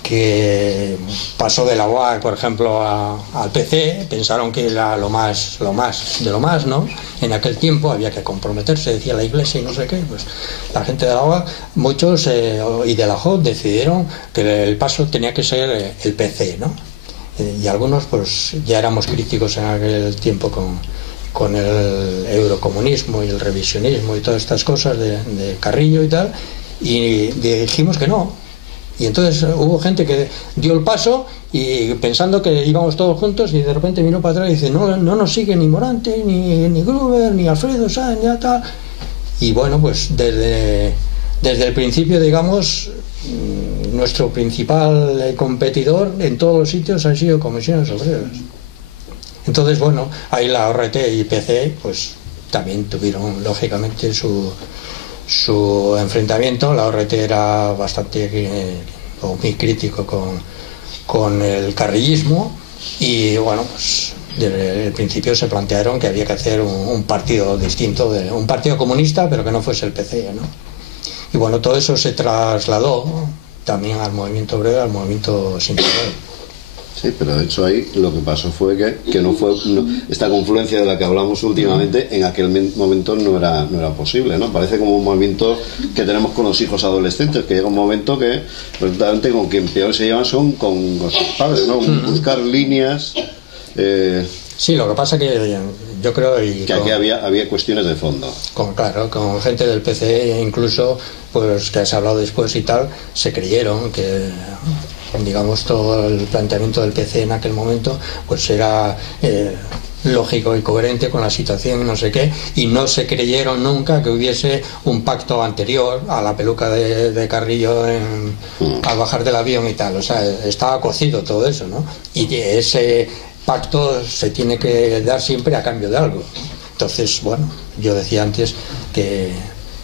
que pasó de la UAC, por ejemplo, al PC, pensaron que era lo más de lo más, ¿no? En aquel tiempo había que comprometerse, decía la Iglesia y no sé qué, pues la gente de la UAC, muchos y de la JOT decidieron que el paso tenía que ser el PC, ¿no? y algunos pues ya éramos críticos en aquel tiempo con el eurocomunismo y el revisionismo y todas estas cosas de Carrillo y tal, y dijimos que no. Y entonces hubo gente que dio el paso y pensando que íbamos todos juntos, y de repente vino para atrás y dice, no nos sigue ni Morante, ni Gruber, ni Alfredo Sáenz, ni tal. Y bueno, pues desde el principio, digamos, nuestro principal competidor en todos los sitios han sido Comisiones Obreras. Entonces, bueno, ahí la ORT y PC pues también tuvieron lógicamente su enfrentamiento. La ORT era bastante muy crítico con el carrillismo, y bueno, pues desde el principio se plantearon que había que hacer un partido distinto, un partido comunista, pero que no fuese el PC, ¿no? Y bueno, todo eso se trasladó también al movimiento obrero, al movimiento sindical. Sí, pero de hecho ahí lo que pasó fue que esta confluencia de la que hablamos últimamente en aquel momento no era posible, ¿no? Parece como un movimiento que tenemos con los hijos adolescentes, que llega un momento que prácticamente con quien peor se llevan son con sus padres, ¿no? Buscar líneas. Sí, lo que pasa que yo creo que aquí había cuestiones de fondo. Claro, con gente del PC incluso, pues que has hablado después y tal, se creyeron que, digamos, todo el planteamiento del PC en aquel momento pues era lógico y coherente con la situación y no sé qué, y no se creyeron nunca que hubiese un pacto anterior a la peluca de Carrillo al bajar del avión y tal. O sea, estaba cocido todo eso, ¿no? Y ese pacto se tiene que dar siempre a cambio de algo. Entonces, bueno, yo decía antes que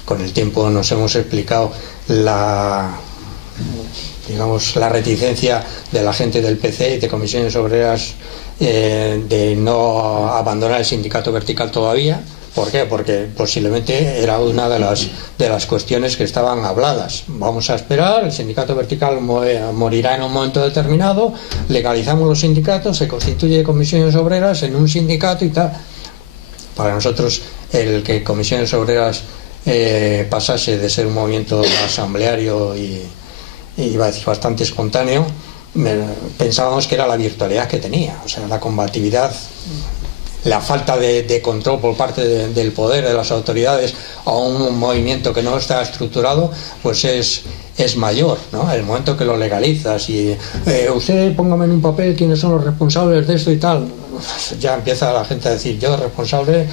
con el tiempo nos hemos explicado la reticencia de la gente del PC y de Comisiones Obreras de no abandonar el sindicato vertical todavía. ¿Por qué? Porque posiblemente era una de las cuestiones que estaban habladas. Vamos a esperar, el sindicato vertical morirá en un momento determinado, legalizamos los sindicatos, se constituye Comisiones Obreras en un sindicato y tal. Para nosotros, el que Comisiones Obreras pasase de ser un movimiento asambleario y iba a decir bastante espontáneo, pensábamos que era la virtualidad que tenía, o sea, la combatividad, la falta de control por parte del poder, de las autoridades, a un movimiento que no está estructurado, pues es mayor, ¿no? El momento que lo legalizas y usted póngame en un papel quiénes son los responsables de esto y tal, ya empieza la gente a decir, yo responsable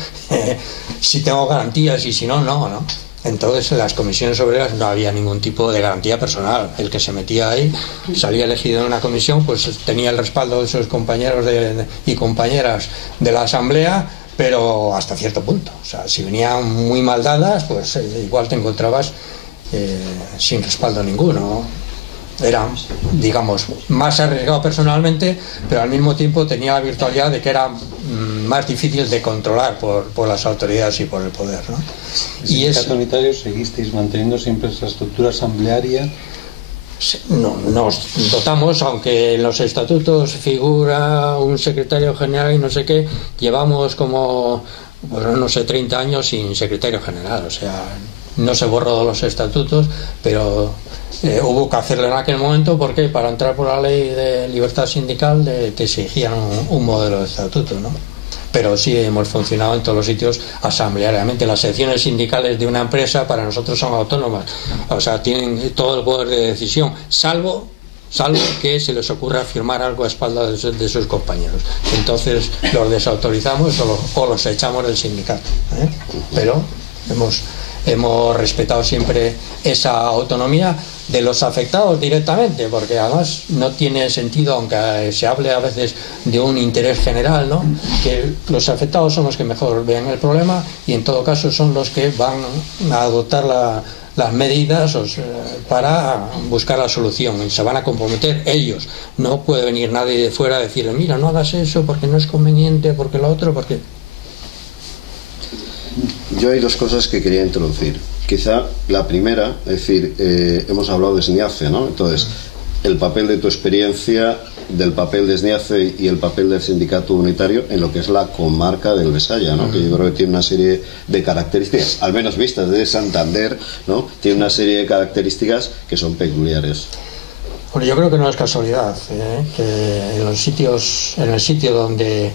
si tengo garantías, y si no, no. Entonces en las Comisiones Obreras no había ningún tipo de garantía personal. El que se metía ahí, salía elegido en una comisión, pues tenía el respaldo de sus compañeros y compañeras de la asamblea, pero hasta cierto punto. O sea, si venían muy mal dadas, pues igual te encontrabas sin respaldo ninguno. Era, digamos, más arriesgado personalmente, pero al mismo tiempo tenía la virtualidad de que era más difícil de controlar por las autoridades y por el poder, ¿no? ¿Y el sindicato unitario seguisteis manteniendo siempre esa estructura asamblearia? No, nos dotamos, aunque en los estatutos figura un secretario general y no sé qué, llevamos como, bueno, no sé, 30 años sin secretario general. O sea, no se borró los estatutos, pero hubo que hacerlo en aquel momento porque para entrar por la ley de libertad sindical te exigían un modelo de estatuto, ¿no? Pero sí hemos funcionado en todos los sitios asambleariamente. Las secciones sindicales de una empresa para nosotros son autónomas, o sea, tienen todo el poder de decisión, salvo que se les ocurra firmar algo a espaldas de sus compañeros. Entonces los desautorizamos o los echamos del sindicato, ¿eh? Pero hemos respetado siempre esa autonomía de los afectados directamente, porque además no tiene sentido, aunque se hable a veces de un interés general, ¿no?, que los afectados son los que mejor vean el problema y en todo caso son los que van a adoptar las medidas para buscar la solución, y se van a comprometer ellos. No puede venir nadie de fuera a decir, mira, no hagas eso porque no es conveniente, porque lo otro, porque... Yo hay dos cosas que quería introducir. Quizá la primera, es decir, hemos hablado de SNIACE, ¿no? Entonces, el papel de tu experiencia, del papel de SNIACE y el papel del sindicato unitario en lo que es la comarca del Besaya, ¿no? Que yo creo que tiene una serie de características, al menos vistas desde Santander, ¿no? Tiene una serie de características que son peculiares. Bueno, yo creo que no es casualidad, que en el sitio donde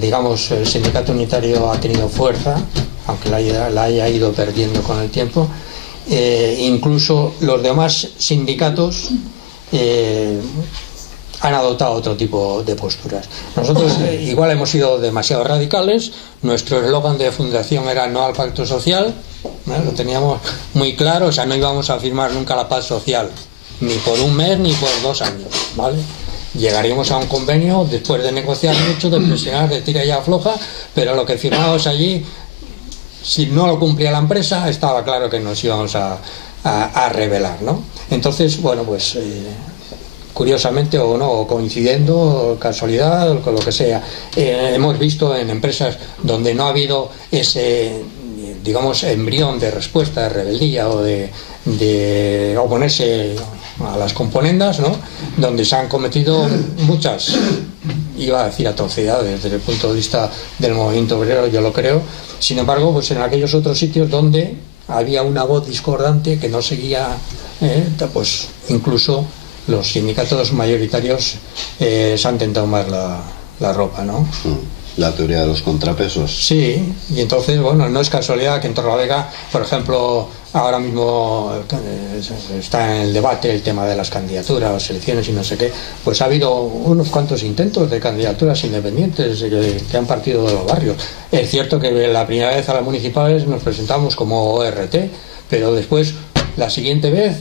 digamos el sindicato unitario ha tenido fuerza, aunque la haya ido perdiendo con el tiempo, incluso los demás sindicatos han adoptado otro tipo de posturas. Nosotros igual hemos sido demasiado radicales. Nuestro eslogan de fundación era no al pacto social, lo teníamos muy claro, o sea, no íbamos a firmar nunca la paz social, ni por un mes ni por 2 años, ¿vale? Llegaríamos a un convenio después de negociar mucho, de presionar, de tira y afloja, pero lo que firmábamos allí, si no lo cumplía la empresa, estaba claro que nos íbamos a rebelar, ¿no? Entonces, bueno, pues curiosamente o no, o coincidiendo, o casualidad, o con lo que sea, hemos visto en empresas donde no ha habido ese, digamos, embrión de respuesta, de rebeldía o de oponerse a las componendas, ¿no? Donde se han cometido muchas, iba a decir, atrocidades desde el punto de vista del movimiento obrero, yo lo creo. Sin embargo, pues en aquellos otros sitios donde había una voz discordante que no seguía, pues incluso los sindicatos mayoritarios se han tentado más la ropa, ¿no? La teoría de los contrapesos. Sí, y entonces, bueno, no es casualidad que en Torrelavega, por ejemplo, ahora mismo está en el debate el tema de las candidaturas, las elecciones y no sé qué, pues ha habido unos cuantos intentos de candidaturas independientes que han partido de los barrios. Es cierto que la primera vez a las municipales nos presentamos como ORT, pero después, la siguiente vez,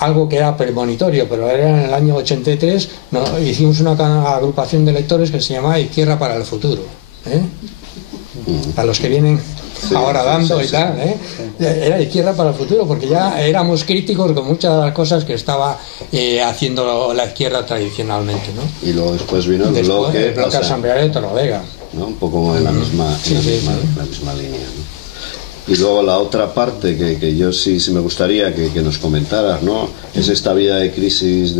algo que era premonitorio, pero era en el año 83, ¿no? Hicimos una agrupación de electores que se llamaba Izquierda para el Futuro, a los que vienen ahora dando y tal, era Izquierda para el Futuro, porque ya éramos críticos con muchas de las cosas que estaba haciendo la izquierda tradicionalmente, ¿no? Y luego después vino el bloque asambleario de Torrelavega, ¿no? Un poco en la misma línea, ¿no? Y luego la otra parte que yo sí me gustaría que nos comentaras, ¿no? Es esta vida de crisis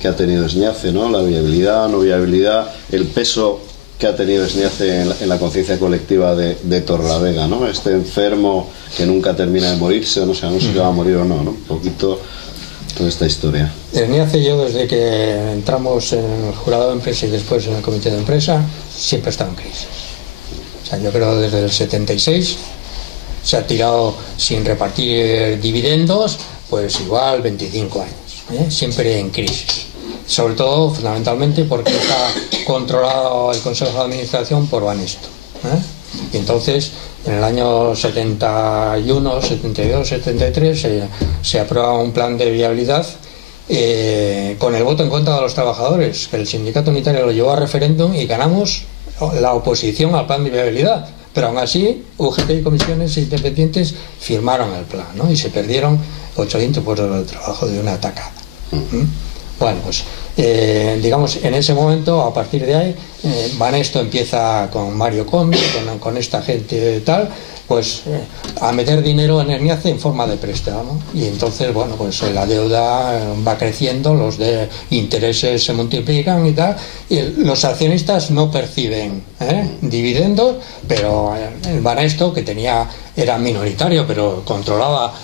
que ha tenido SNIACE, ¿no? La viabilidad, no viabilidad, el peso que ha tenido SNIACE en la conciencia colectiva de Torrelavega, ¿no? Este enfermo que nunca termina de morirse, o no sabemos si va a morir o no, ¿no? Un poquito toda esta historia. SNIACE, yo desde que entramos en el jurado de empresa y después en el comité de empresa, siempre he estado en crisis. O sea, yo creo desde el 76... se ha tirado sin repartir dividendos, pues igual 25 años, siempre en crisis. Sobre todo, fundamentalmente, porque está controlado el Consejo de Administración por Banesto. Y entonces, en el año 71, 72, 73, se aprueba un plan de viabilidad con el voto en contra de los trabajadores, que el sindicato unitario lo llevó a referéndum y ganamos la oposición al plan de viabilidad. Pero aún así, UGT y comisiones independientes firmaron el plan, ¿no? Y se perdieron 800 puestos de trabajo de una tacada. Bueno, pues digamos, en ese momento, a partir de ahí, Banesto empieza con Mario Conde, con esta gente tal, pues a meter dinero en SNIACE en forma de préstamo, ¿no? Y entonces, bueno, pues la deuda va creciendo, los de intereses se multiplican y tal, y los accionistas no perciben dividendos, pero el Banesto, que era minoritario, pero controlaba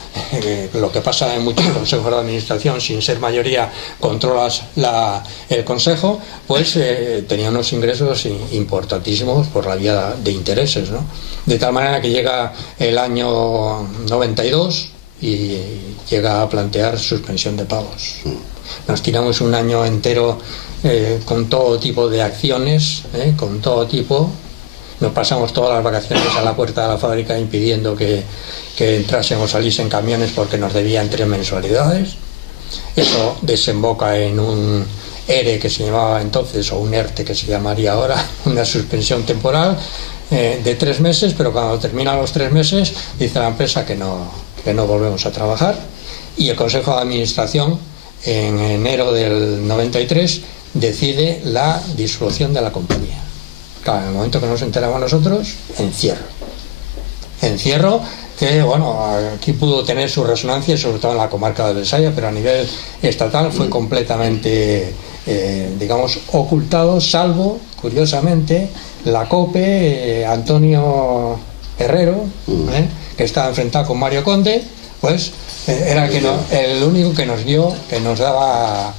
lo que pasa en muchos consejos de administración, sin ser mayoría, controlas el consejo, pues tenía unos ingresos importantísimos por la vía de intereses, ¿no? De tal manera que llega el año 92 y llega a plantear suspensión de pagos. Nos tiramos un año entero con todo tipo de acciones, con todo tipo. Nos pasamos todas las vacaciones a la puerta de la fábrica impidiendo que entrasen o saliesen camiones porque nos debían 3 mensualidades. Eso desemboca en un ERE que se llamaba entonces, o un ERTE que se llamaría ahora, una suspensión temporal de 3 meses, pero cuando terminan los 3 meses dice la empresa que no volvemos a trabajar, y el Consejo de Administración en enero del 93 decide la disolución de la compañía. Claro, en el momento que nos enteramos nosotros, encierro que, bueno, aquí pudo tener su resonancia, sobre todo en la comarca de Besaya, pero a nivel estatal fue completamente digamos, ocultado, salvo, curiosamente, la COPE, Antonio Herrero, que estaba enfrentado con Mario Conde, pues era el único que nos daba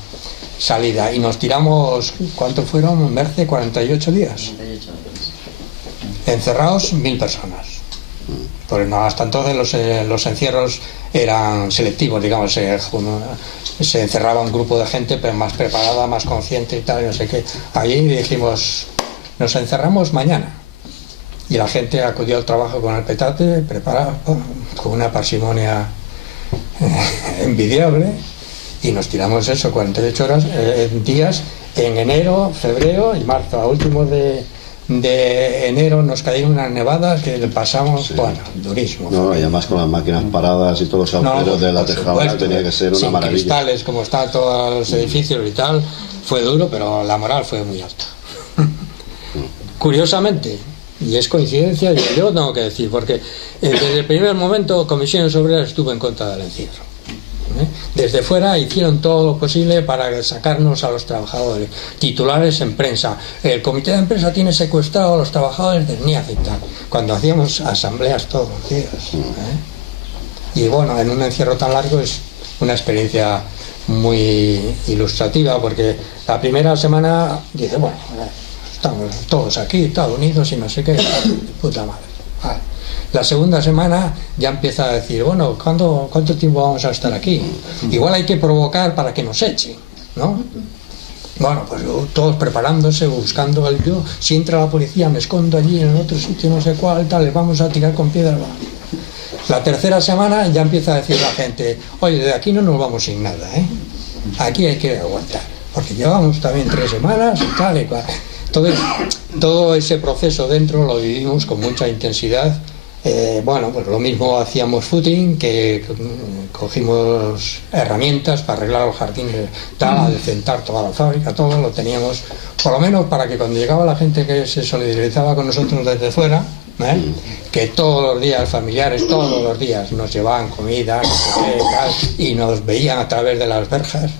salida. Y nos tiramos, ¿cuántos fueron, Merce? 48 días. Encerrados 1000 personas. Porque no, hasta entonces los encierros eran selectivos, digamos, se encerraba un grupo de gente pero más preparada, más consciente y tal, y no sé qué. Allí dijimos, nos encerramos mañana. Y la gente acudió al trabajo con el petate, preparado, con una parsimonia envidiable, y nos tiramos eso, 48 horas, días, en enero, febrero y marzo. A últimos de enero nos cayeron unas nevadas que le pasamos, bueno, durísimo. No, y además con las máquinas paradas y todos los agujeros de la tejadora tenía que ser una maravilla. Cristales, como están todos los edificios y tal, fue duro, pero la moral fue muy alta. Curiosamente, y es coincidencia, yo tengo que decir, porque desde el primer momento Comisiones Obreras estuvo en contra del encierro. Desde fuera hicieron todo lo posible para sacarnos a los trabajadores, titulares en prensa, el comité de empresa tiene secuestrado a los trabajadores del NIAF y tal, cuando hacíamos asambleas todos los días. Y bueno, en un encierro tan largo es una experiencia muy ilustrativa, porque la primera semana dice, bueno, estamos todos aquí, Estados Unidos y no sé qué, puta madre. Vale. La segunda semana ya empieza a decir, bueno, ¿cuánto tiempo vamos a estar aquí? Igual hay que provocar para que nos echen, ¿no? Bueno, pues todos preparándose, buscando yo, si entra la policía me escondo allí en otro sitio, no sé cuál, tal, les vamos a tirar con piedras. La tercera semana ya empieza a decir la gente, oye, de aquí no nos vamos sin nada, ¿eh? Aquí hay que aguantar, porque llevamos también 3 semanas y tal y cual. Entonces, todo ese proceso dentro lo vivimos con mucha intensidad. Bueno, pues lo mismo hacíamos footing, que cogimos herramientas para arreglar los jardines, tal, decentar toda la fábrica, todo lo teníamos, por lo menos para que cuando llegaba la gente que se solidarizaba con nosotros desde fuera, que todos los días, familiares, todos los días nos llevaban comida, no sé qué, tal, y nos veían a través de las verjas,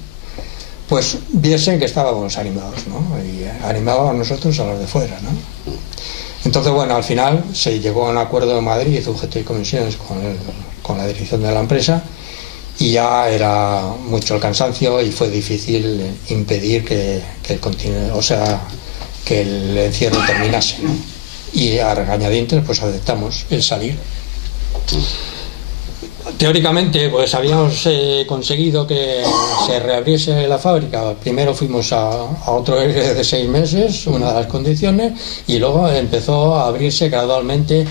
pues viesen que estábamos animados, ¿no? Y animábamos a nosotros a los de fuera, ¿no? Entonces, bueno, al final se llegó a un acuerdo en Madrid, UGT y Comisiones con la dirección de la empresa, y ya era mucho el cansancio y fue difícil impedir que el encierro terminase, ¿no? Y a regañadientes pues aceptamos el salir. Teóricamente pues habíamos conseguido que se reabriese la fábrica. Primero fuimos a otro ERE de 6 meses, una de las condiciones, y luego empezó a abrirse gradualmente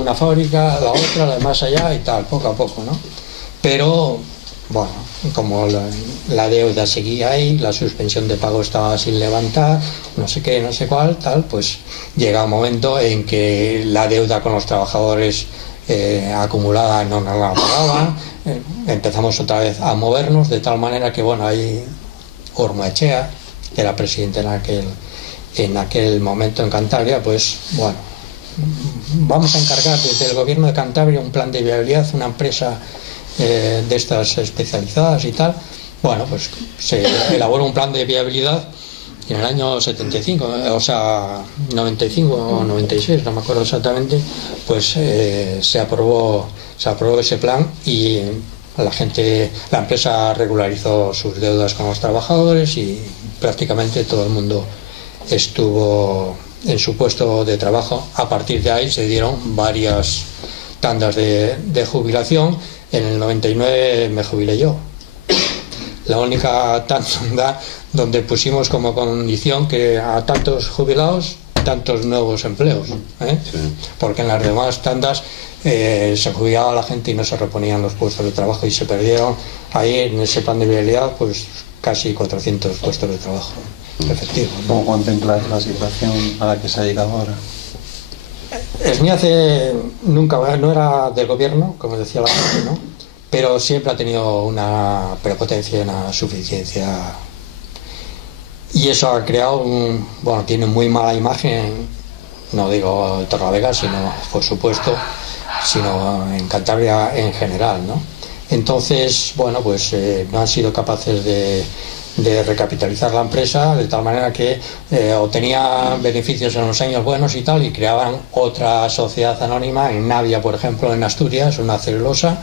una fábrica, la otra, la de más allá y tal, poco a poco, ¿no? Pero bueno, como la deuda seguía ahí, la suspensión de pago estaba sin levantar, no sé qué, no sé cuál, tal, pues llega un momento en que la deuda con los trabajadores acumulada no nos la pagaba. Empezamos otra vez a movernos de tal manera que, bueno, ahí Ormaechea, que era presidente en aquel momento en Cantabria, pues bueno, vamos a encargar desde el gobierno de Cantabria un plan de viabilidad, una empresa de estas especializadas y tal. Bueno, pues se elaboró un plan de viabilidad y en el año 75, o sea, 95 o 96, no me acuerdo exactamente, pues se aprobó ese plan y la empresa regularizó sus deudas con los trabajadores y prácticamente todo el mundo estuvo en su puesto de trabajo. A partir de ahí se dieron varias tandas de jubilación. En el 99 me jubilé yo. La única tanda donde pusimos como condición que a tantos jubilados, tantos nuevos empleos, Sí. Porque en las demás tandas se jubilaba la gente y no se reponían los puestos de trabajo y se perdieron ahí en ese plan de viabilidad pues casi 400 puestos de trabajo efectivos, ¿no? ¿Cómo contemplas la situación a la que se ha llegado ahora? SNIACE nunca no era del gobierno, como decía la gente, ¿no? Pero siempre ha tenido una prepotencia y una suficiencia, y eso ha creado tiene muy mala imagen, no digo Torrelavega, sino por supuesto, sino en Cantabria en general, ¿no? Entonces, bueno, pues no han sido capaces de recapitalizar la empresa de tal manera que obtenía beneficios en los años buenos y tal, y creaban otra sociedad anónima en Navia, por ejemplo, en Asturias, una celulosa,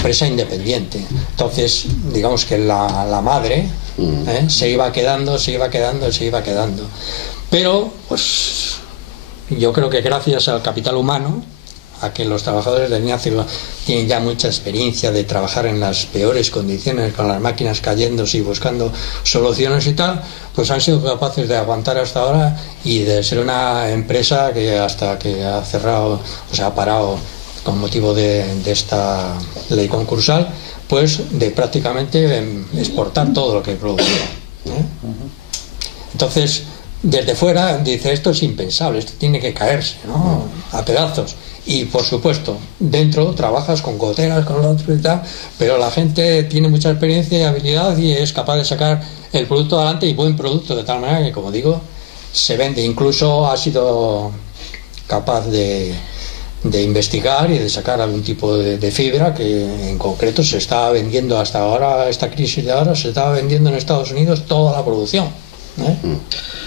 empresa independiente. Entonces, digamos que la madre se iba quedando. Pero, pues, yo creo que gracias al capital humano, a que los trabajadores del Ignacio tienen ya mucha experiencia de trabajar en las peores condiciones, con las máquinas cayéndose y buscando soluciones y tal, pues han sido capaces de aguantar hasta ahora y de ser una empresa que hasta que ha cerrado, o sea, ha parado con motivo de esta ley concursal, pues de prácticamente exportar todo lo que producía, ¿eh? Entonces, desde fuera dice, esto es impensable, esto tiene que caerse, ¿no?, a pedazos. Y por supuesto, dentro trabajas con goteras, con lo otro y tal, pero la gente tiene mucha experiencia y habilidad y es capaz de sacar el producto adelante, y buen producto, de tal manera que, como digo, se vende. Incluso ha sido capaz de investigar y de sacar algún tipo de fibra que en concreto se estaba vendiendo hasta ahora, esta crisis de ahora, se estaba vendiendo en Estados Unidos toda la producción, ¿eh?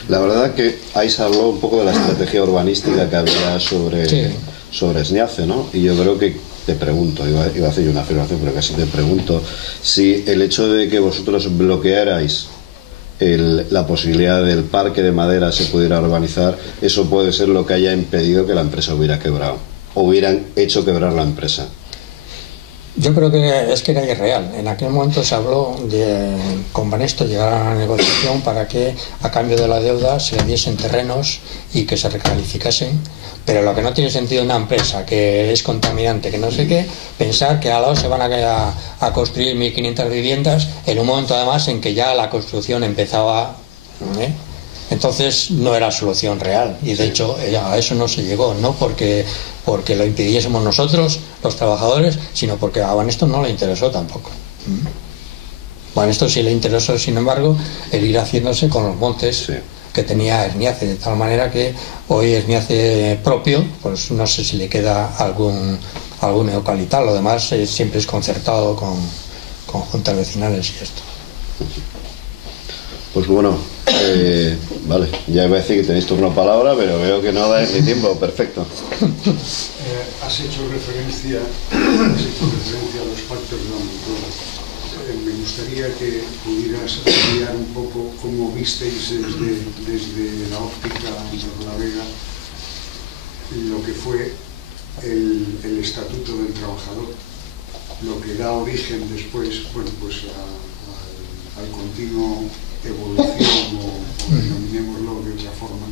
La verdad que ahí se habló un poco de la estrategia urbanística que había sobre SNIACE, ¿no? Y yo creo que te pregunto, iba a hacer yo una afirmación, pero casi te pregunto si el hecho de que vosotros bloquearais la posibilidad del parque de madera se pudiera urbanizar, eso puede ser lo que haya impedido que la empresa hubiera quebrado, o hubieran hecho quebrar la empresa. Yo creo que es que era irreal. En aquel momento se habló de con Banesto llegar a una negociación para que a cambio de la deuda se le diesen terrenos y que se recalificasen, pero lo que no tiene sentido en una empresa que es contaminante, que no sé qué, pensar que al lado se van a construir 1.500 viviendas en un momento además en que ya la construcción empezaba, ¿eh? Entonces no era solución real, y de hecho a eso no se llegó, no porque lo impidiésemos nosotros, los trabajadores, sino porque a Banesto no le interesó tampoco. Banesto sí le interesó, sin embargo, el ir haciéndose con los montes que tenía SNIACE, de tal manera que hoy SNIACE propio, pues no sé si le queda algún eucaliptal, lo demás siempre es concertado con juntas vecinales y esto. Pues bueno, vale, ya iba a decir que tenéis turno de palabra, pero veo que no dais ni tiempo, perfecto. Has hecho referencia a los pactos de la Moncloa. Me gustaría que pudieras ampliar un poco cómo visteis desde la óptica de la Vega lo que fue el Estatuto del Trabajador, lo que da origen después, bueno, pues al continuo evolución o denominémoslo de otra forma,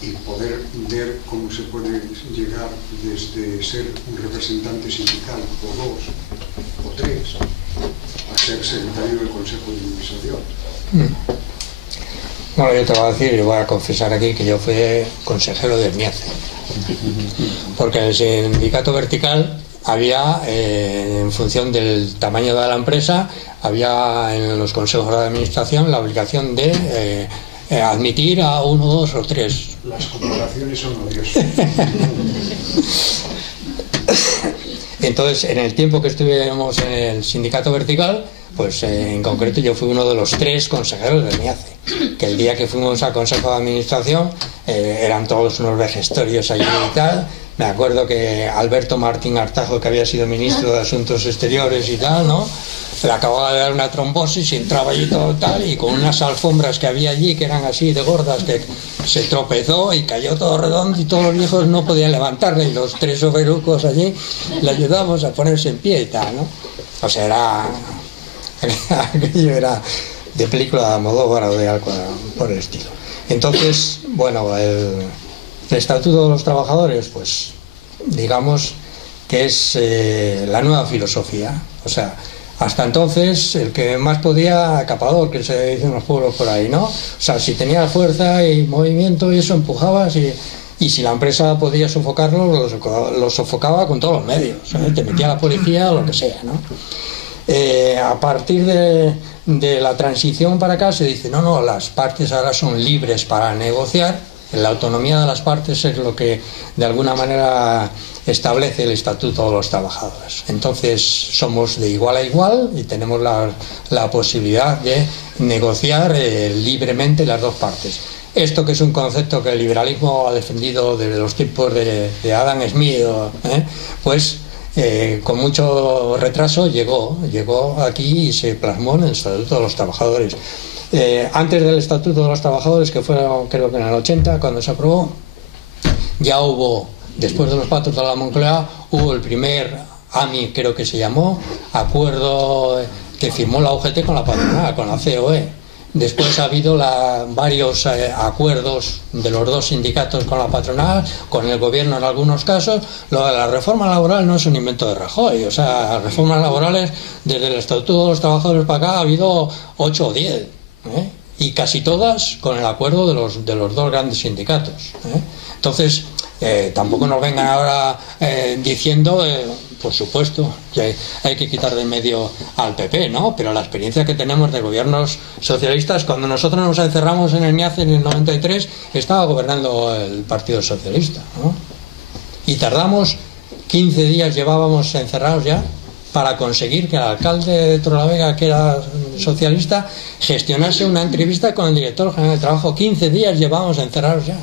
y poder ver cómo se puede llegar desde ser un representante sindical o dos o tres a ser secretario del Consejo de Administración. Bueno, yo te voy a decir, yo voy a confesar aquí que yo fui consejero de SNIACE, porque en el sindicato vertical había, en función del tamaño de la empresa, había en los consejos de administración la obligación de admitir a uno, dos o tres. Las comparaciones son odiosas. Entonces, en el tiempo que estuvimos en el sindicato vertical, pues en concreto yo fui uno de los 3 consejeros del SNIACE, que el día que fuimos al consejo de administración eran todos unos vejestorios allí y tal. Me acuerdo que Alberto Martín Artajo, que había sido ministro de Asuntos Exteriores y tal, ¿no?, le acababa de dar una trombosis y entraba allí todo tal, y con unas alfombras que había allí que eran así de gordas, que se tropezó y cayó todo redondo y todos los viejos no podían levantarle, y los 3 overucos allí le ayudamos a ponerse en pie y tal, ¿no? O sea, aquello era de película de Almodóvar o de algo por el estilo. Entonces, bueno, el Estatuto de los Trabajadores, pues digamos que es la nueva filosofía. O sea, hasta entonces el que más podía, acapador, que se dicen los pueblos por ahí, ¿no? O sea, si tenía fuerza y movimiento y eso, empujabas, y si la empresa podía sofocarlo, lo sofocaba con todos los medios, ¿sabes? Te metía la policía o lo que sea, ¿no? A partir de la transición para acá se dice, no, las partes ahora son libres para negociar. La autonomía de las partes es lo que de alguna manera establece el Estatuto de los Trabajadores. Entonces somos de igual a igual y tenemos la posibilidad de negociar libremente las dos partes. Esto, que es un concepto que el liberalismo ha defendido desde los tiempos de Adam Smith, pues con mucho retraso llegó aquí y se plasmó en el Estatuto de los Trabajadores. Antes del Estatuto de los Trabajadores, que fue creo que en el 80, cuando se aprobó, ya hubo, después de los pactos de la Moncloa, hubo el primer AMI, creo que se llamó, acuerdo que firmó la UGT con la patronal, con la COE. Después ha habido varios acuerdos de los dos sindicatos con la patronal, con el gobierno en algunos casos. Lo de la reforma laboral no es un invento de Rajoy, o sea, reformas laborales desde el Estatuto de los Trabajadores para acá ha habido 8 o 10, y casi todas con el acuerdo de los dos grandes sindicatos. Entonces, tampoco nos vengan ahora diciendo, por supuesto, que hay que quitar de en medio al PP, ¿no? Pero la experiencia que tenemos de gobiernos socialistas, cuando nosotros nos encerramos en el NIACE en el 93, estaba gobernando el Partido Socialista, ¿no? Y tardamos 15 días, llevábamos encerrados ya, para conseguir que el alcalde de Torrelavega, que era socialista, gestionase una entrevista con el director general de trabajo. 15 días llevábamos encerrados ya,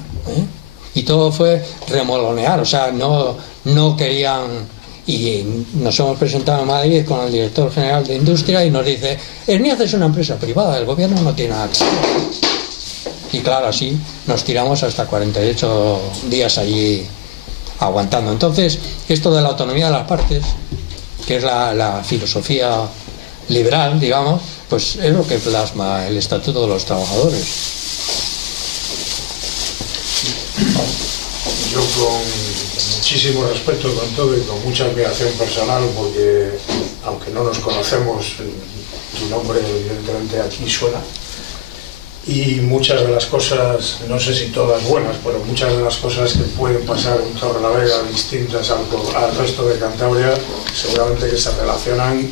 y todo fue remolonear, o sea, no querían. Y nos hemos presentado en Madrid con el director general de Industria y nos dice: el NIACE es una empresa privada, el gobierno no tiene nada que hacer. Y claro, así nos tiramos hasta 48 días allí aguantando. Entonces, esto de la autonomía de las partes, que es la filosofía liberal, digamos, pues es lo que plasma el Estatuto de los Trabajadores. Yo con muchísimo respeto con todo y con mucha admiración personal, porque aunque no nos conocemos, tu nombre evidentemente aquí suena, y muchas de las cosas, no sé si todas buenas, pero muchas de las cosas que pueden pasar en Torrelavega distintas al resto de Cantabria, seguramente que se relacionan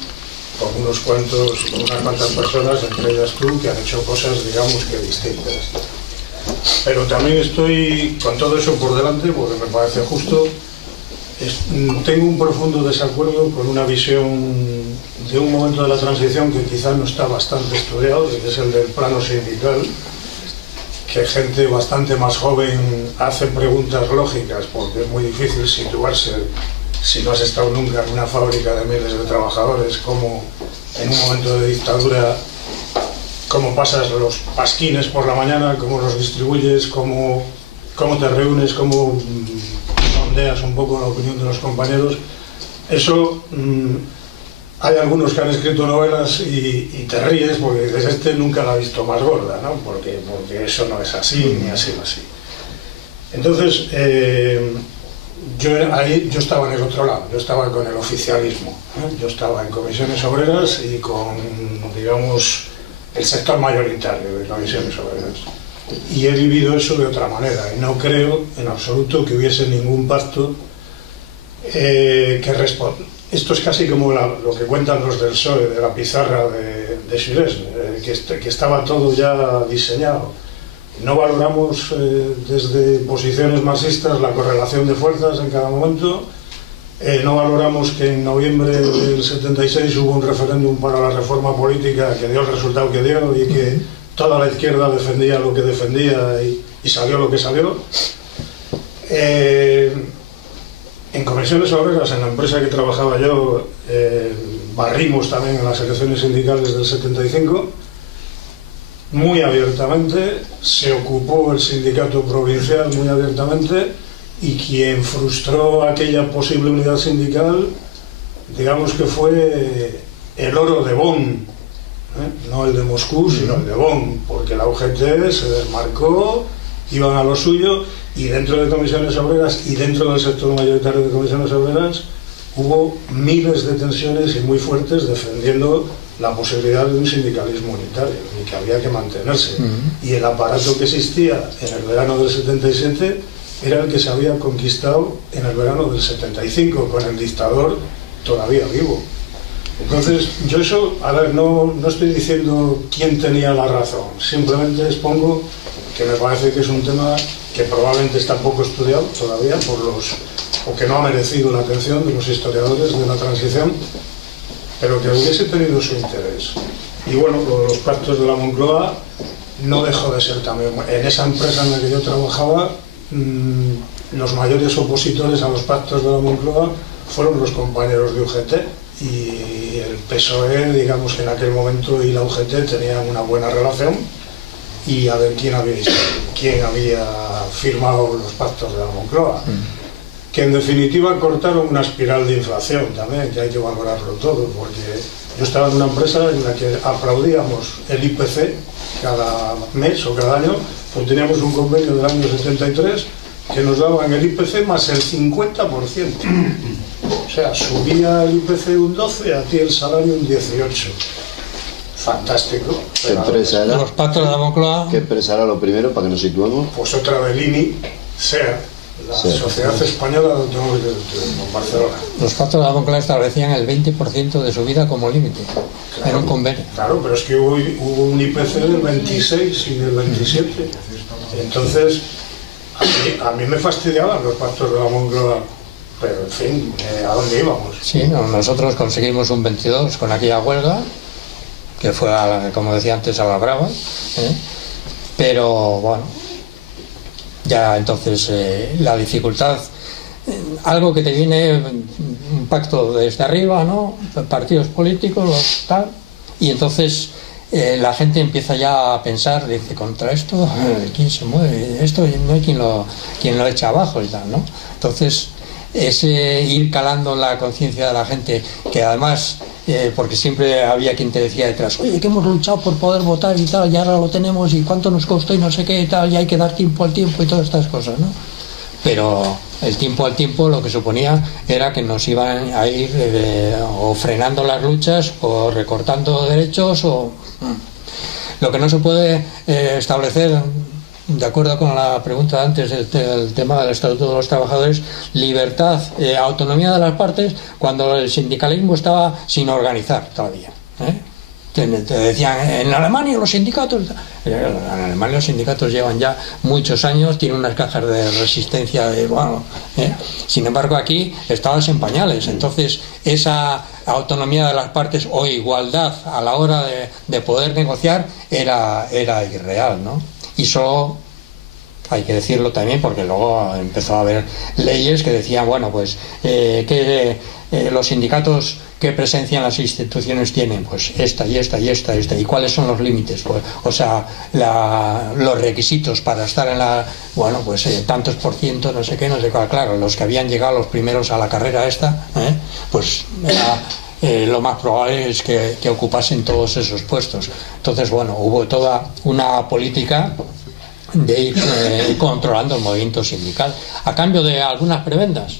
con unas cuantas personas, entre ellas tú, que han hecho cosas, digamos, que distintas. Pero también estoy con todo eso por delante, porque me parece justo. Tengo un profundo desacuerdo con una visión de un momento de la transición que quizás no está bastante estudiado, que es el del plano sindical, que gente bastante más joven hace preguntas lógicas, porque es muy difícil situarse si no has estado nunca en una fábrica de miles de trabajadores, como en un momento de dictadura, cómo pasas los pasquines por la mañana, cómo los distribuyes, cómo te reúnes, cómo sondeas un poco la opinión de los compañeros. Eso, hay algunos que han escrito novelas y te ríes porque dices, nunca la ha visto más gorda, ¿no? Porque eso no es así, ni así, ni así. Entonces, yo estaba en el otro lado, yo estaba con el oficialismo, yo estaba en comisiones obreras y con, digamos, el sector mayoritario de comisiones obreras. Y he vivido eso de otra manera, y no creo en absoluto que hubiese ningún pacto que responda. Esto es casi como lo que cuentan los del PSOE, de la pizarra de Xirés, que estaba todo ya diseñado. No valoramos desde posiciones marxistas la correlación de fuerzas en cada momento. No valoramos que en noviembre del 76 hubo un referéndum para la reforma política que dio el resultado que dio y que toda la izquierda defendía lo que defendía y salió lo que salió. En comisiones obreras, en la empresa que trabajaba yo, barrimos también en las elecciones sindicales del 75, muy abiertamente, se ocupó el sindicato provincial muy abiertamente, y quien frustró aquella posible unidad sindical, digamos que fue el oro de Bonn, no el de Moscú, sino el de Bonn, porque la UGT se desmarcó, iban a lo suyo, y dentro de comisiones obreras y dentro del sector mayoritario de comisiones obreras hubo miles de tensiones y muy fuertes defendiendo la posibilidad de un sindicalismo unitario y que había que mantenerse. Y el aparato que existía en el verano del 77 era el que se había conquistado en el verano del 75, con el dictador todavía vivo. Entonces, yo eso, a ver, no estoy diciendo quién tenía la razón, simplemente expongo que me parece que es un tema que probablemente está poco estudiado todavía o que no ha merecido la atención de los historiadores de la transición, pero que hubiese tenido su interés. Y bueno, los pactos de la Moncloa no dejó de ser también, en esa empresa en la que yo trabajaba, los mayores opositores a los pactos de la Moncloa fueron los compañeros de UGT, y el PSOE, digamos que en aquel momento, y la UGT tenían una buena relación, y a ver quién había firmado los pactos de la Moncloa, que en definitiva cortaron una espiral de inflación también, que hay que valorarlo todo, porque yo estaba en una empresa en la que aplaudíamos el IPC cada mes o cada año, pues teníamos un convenio del año 73 que nos daban el IPC más el 50%. O sea, subía el IPC un 12, a ti el salario un 18. Fantástico. ¿Qué empresa era? Los pactos de la Moncloa. ¿Qué empresa era lo primero, para que nos situemos? Pues otra de Lini, SEA, la Sociedad Española de Automóviles de Barcelona. Los pactos de la Moncloa establecían el 20% de subida como límite. Claro, era un convenio. Claro, pero es que hubo un IPC del 26 y del 27. Entonces, a mí me fastidiaban los pactos de la Moncloa. Pero, en fin, ¿a dónde íbamos? Sí, nosotros conseguimos un 22 con aquella huelga, que fue, como decía antes, a la brava, pero bueno, ya entonces la dificultad, algo que te viene, un pacto desde arriba, ¿no? Partidos políticos, tal, y entonces la gente empieza ya a pensar, dice, contra esto, ¿quién se mueve? Esto no hay quien lo echa abajo y tal, ¿no? Entonces, ese ir calando la conciencia de la gente, que además, porque siempre había quien te decía detrás, oye, que hemos luchado por poder votar y tal, y ahora lo tenemos, y cuánto nos costó y no sé qué y tal, y hay que dar tiempo al tiempo y todas estas cosas, ¿no? Pero el tiempo al tiempo lo que suponía era que nos iban a ir o frenando las luchas o recortando derechos, o lo que no se puede establecer, de acuerdo con la pregunta de antes del tema del Estatuto de los Trabajadores, libertad, autonomía de las partes, cuando el sindicalismo estaba sin organizar todavía. Te decían, en Alemania los sindicatos... En Alemania los sindicatos llevan ya muchos años, tienen unas cajas de resistencia de... Bueno, sin embargo, aquí estabas en pañales. Entonces, esa autonomía de las partes o igualdad a la hora de poder negociar era irreal, ¿no? Y solo, hay que decirlo también, porque luego empezó a haber leyes que decían, bueno, pues que los sindicatos, ¿qué presencia en las instituciones tienen? Pues esta y esta y esta y esta. ¿Y cuáles son los límites? Pues, o sea, los requisitos para estar en la... Bueno, pues tantos por ciento, no sé qué, no sé cuál. Claro, los que habían llegado los primeros a la carrera esta, pues era... lo más probable es que ocupasen todos esos puestos. Entonces, bueno, hubo toda una política de ir controlando el movimiento sindical a cambio de algunas prebendas.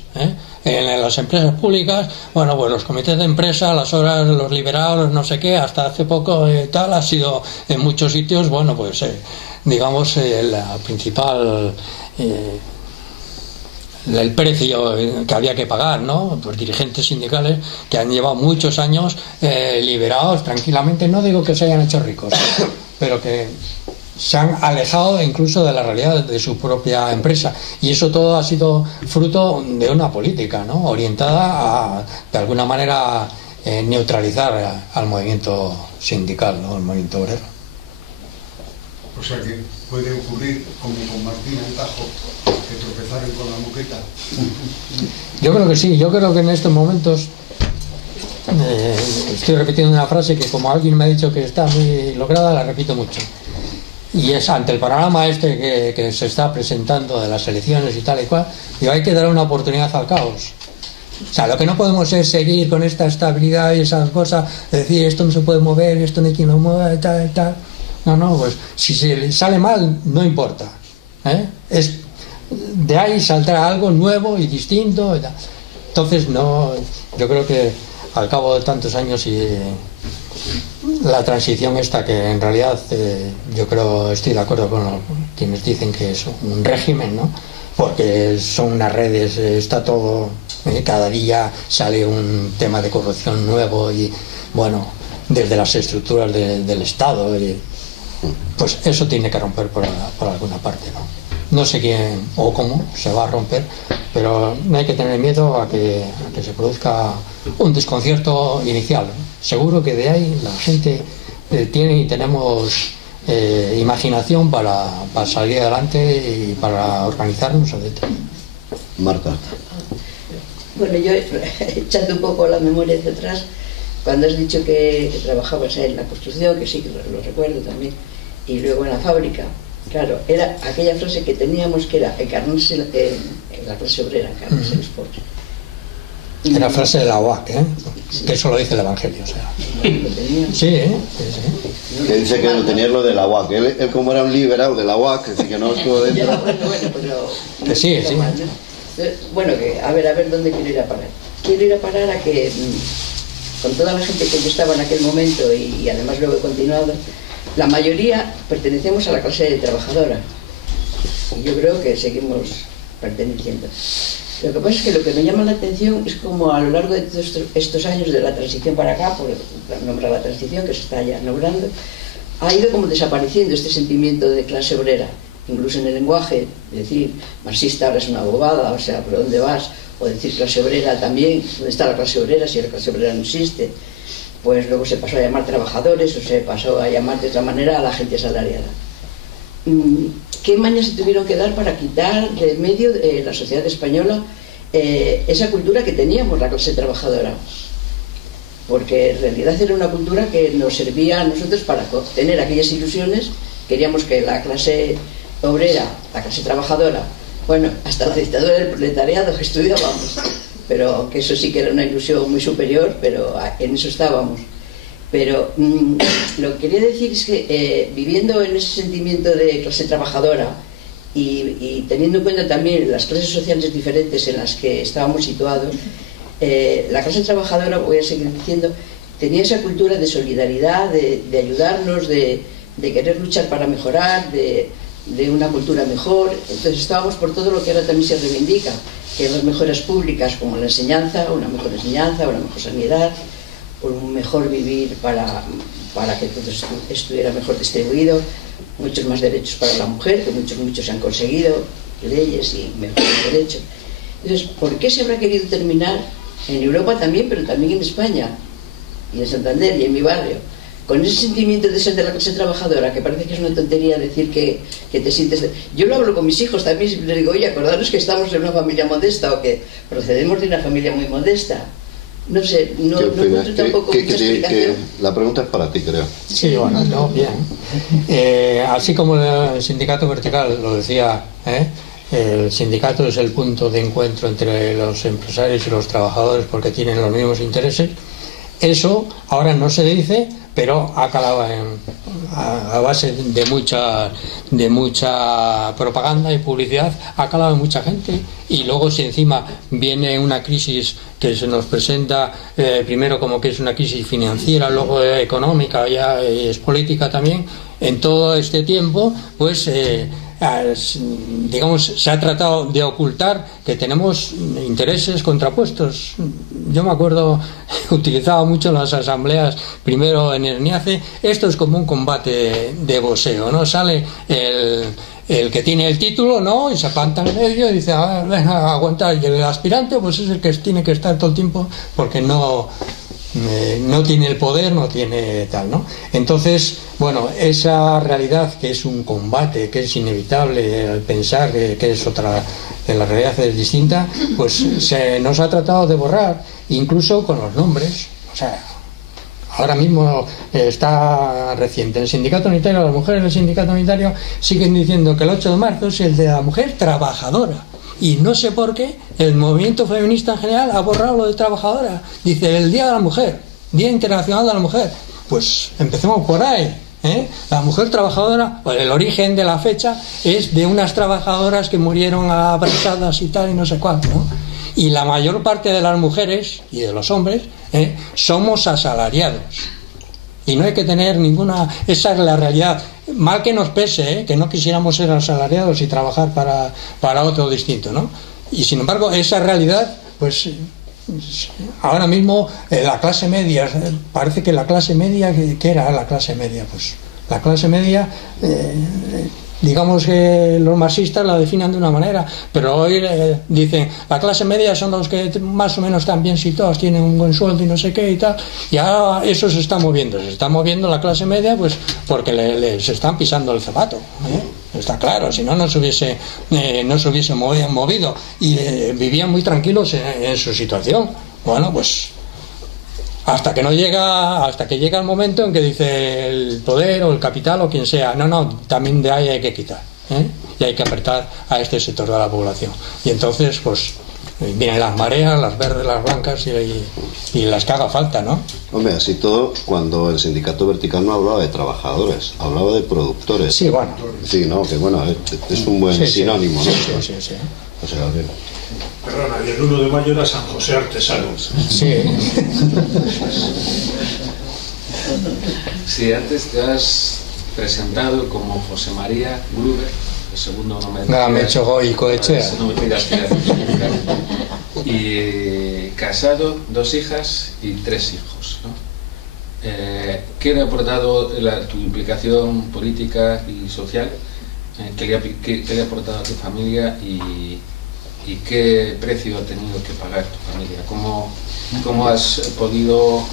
En las empresas públicas, bueno, pues los comités de empresa, las horas, los liberados, no sé qué, hasta hace poco tal, ha sido en muchos sitios, bueno, pues digamos la principal... el precio que había que pagar, ¿no? Pues dirigentes sindicales que han llevado muchos años liberados tranquilamente, no digo que se hayan hecho ricos, pero que se han alejado incluso de la realidad de su propia empresa, y eso todo ha sido fruto de una política, ¿no? Orientada a, de alguna manera, neutralizar al movimiento sindical, ¿no? El movimiento obrero. O sea que puede ocurrir como con Martín Antajo, que tropezaron con la moqueta. Yo creo que sí, yo creo que en estos momentos estoy repitiendo una frase que, como alguien me ha dicho que está muy lograda, la repito mucho, y es ante el panorama que se está presentando de las elecciones y tal y cual, digo, hay que dar una oportunidad al caos. O sea, lo que no podemos es seguir con esta estabilidad y esas cosas, decir esto no se puede mover, esto no hay quien lo mueva y tal y tal. No, pues si se sale mal, no importa. De ahí saldrá algo nuevo y distinto y tal. Entonces, no, yo creo que al cabo de tantos años y la transición esta, que en realidad yo creo, estoy de acuerdo con quienes dicen que es un régimen, ¿no? Porque son unas redes, está todo, cada día sale un tema de corrupción nuevo y, bueno, desde las estructuras del Estado, pues eso tiene que romper por alguna parte, ¿no? No sé quién o cómo se va a romper, pero no hay que tener miedo a que se produzca un desconcierto inicial, ¿no? Seguro que de ahí la gente tiene y tenemos imaginación para salir adelante y para organizarnos, etc. Marta. Bueno, yo, echando un poco la memoria hacia atrás, cuando has dicho que trabajabas en la construcción, que sí, que lo recuerdo también, y luego en la fábrica, claro, era aquella frase que teníamos que era encarnarse en la clase obrera, encarnarse en los pobres. Era frase de la UAC, ¿eh? Que eso lo dice el Evangelio, o sea. Sí, ¿eh? Sí. Que dice que tenía lo de la UAC. Él como era un liberal de la UAC, así que no estuvo dentro. Ya, bueno, pero... Que sí. Bueno, que a ver dónde quiero ir a parar. Quiero ir a parar a que, con toda la gente que yo estaba en aquel momento, y además luego he continuado, la mayoría pertenecemos a la clase trabajadora. Y yo creo que seguimos perteneciendo. Lo que pasa es que lo que me llama la atención es como a lo largo de todos estos años de la transición para acá, por nombrar la transición que se está ya nombrando, ha ido como desapareciendo este sentimiento de clase obrera, incluso en el lenguaje, decir marxista ahora es una bobada, o sea, ¿por dónde vas? O decir clase obrera también, ¿dónde está la clase obrera si la clase obrera no existe? Pues luego se pasó a llamar trabajadores o se pasó a llamar de otra manera a la gente asalariada. ¿Qué mañas se tuvieron que dar para quitar de medio de la sociedad española esa cultura que teníamos, la clase trabajadora? Porque en realidad era una cultura que nos servía a nosotros para obtener aquellas ilusiones. Queríamos que la clase obrera, la clase trabajadora, bueno, hasta la dictadura del proletariado que estudiábamos, pero que eso sí que era una ilusión muy superior, pero en eso estábamos. Pero lo que quería decir es que viviendo en ese sentimiento de clase trabajadora y teniendo en cuenta también las clases sociales diferentes en las que estábamos situados, la clase trabajadora, voy a seguir diciendo, tenía esa cultura de solidaridad, de ayudarnos, de querer luchar para mejorar, de una cultura mejor. Entonces estábamos por todo lo que ahora también se reivindica, que las mejoras públicas como la enseñanza, una mejor sanidad, un mejor vivir para que todo estuviera mejor distribuido, muchos más derechos para la mujer, que muchos han conseguido, leyes y mejores derechos. Entonces, ¿por qué se habrá querido terminar en Europa también, pero también en España, y en Santander y en mi barrio, con ese sentimiento de ser de la clase trabajadora, que parece que es una tontería decir que te sientes... Yo lo hablo con mis hijos también, siempre les digo, oye, acordaros que estamos en una familia modesta o que procedemos de una familia muy modesta. No sé, no encuentro tampoco mucha explicación. La pregunta es para ti, creo. Sí, bueno, no, bien. Así como el sindicato vertical lo decía, el sindicato es el punto de encuentro entre los empresarios y los trabajadores porque tienen los mismos intereses. Eso ahora no se dice, pero ha calado a base de mucha propaganda y publicidad, ha calado en mucha gente. Y luego, si encima viene una crisis que se nos presenta primero como que es una crisis financiera, luego económica, ya es política también, en todo este tiempo, pues digamos, se ha tratado de ocultar que tenemos intereses contrapuestos. Yo me acuerdo, utilizaba mucho en las asambleas, primero en Esniace, esto es como un combate de boxeo, ¿no? Sale el que tiene el título, ¿no? Y se planta en medio y dice, venga, a aguantar. Y el aspirante, pues es el que tiene que estar todo el tiempo porque no tiene el poder, no tiene tal, ¿no? Entonces, bueno, esa realidad que es un combate, que es inevitable al pensar que es otra, que la realidad es distinta, pues se nos ha tratado de borrar, incluso con los nombres. O sea, ahora mismo está reciente el sindicato unitario, las mujeres del sindicato unitario siguen diciendo que el 8 de marzo es el de la mujer trabajadora. Y no sé por qué el movimiento feminista en general ha borrado lo de trabajadora. Dice el Día de la Mujer, Día Internacional de la Mujer. Pues empecemos por ahí, ¿eh? La mujer trabajadora, pues el origen de la fecha es de unas trabajadoras que murieron abrasadas y tal y no sé cuánto, ¿no? Y la mayor parte de las mujeres y de los hombres somos asalariados. Y no hay que tener ninguna... Esa es la realidad. Mal que nos pese, que no quisiéramos ser asalariados y trabajar para otro distinto, ¿no? Y sin embargo, esa realidad, pues ahora mismo la clase media, parece que la clase media, ¿qué era la clase media? Pues la clase media, digamos que los marxistas la definen de una manera, pero hoy dicen la clase media son los que más o menos están bien situados, tienen un buen sueldo y no sé qué y tal, y ahora eso se está moviendo la clase media, pues porque se están pisando el zapato, está claro, si no, no se hubiese movido y vivían muy tranquilos en su situación. Bueno, pues hasta que llega el momento en que dice el poder o el capital o quien sea, no, también de ahí hay que quitar, y hay que apretar a este sector de la población. Y entonces, pues vienen las mareas, las verdes, las blancas y las que haga falta, ¿no? Hombre, así todo, cuando el sindicato vertical no hablaba de trabajadores, hablaba de productores. Sí, bueno. Sí, no, que bueno, es un buen sinónimo, ¿no? Sí. O sea, bien. Perdona, y el 1 de mayo era San José Artesano. Sí. Sí, antes te has presentado como José María Gruber, el segundo nombre. Nada, me he hecho Goicoechea. No me pidas que y casado, 2 hijas y 3 hijos, ¿no? ¿Qué le ha aportado tu implicación política y social? ¿Qué le ha aportado a tu familia y qué precio ha tenido que pagar tu familia? ¿Cómo has podido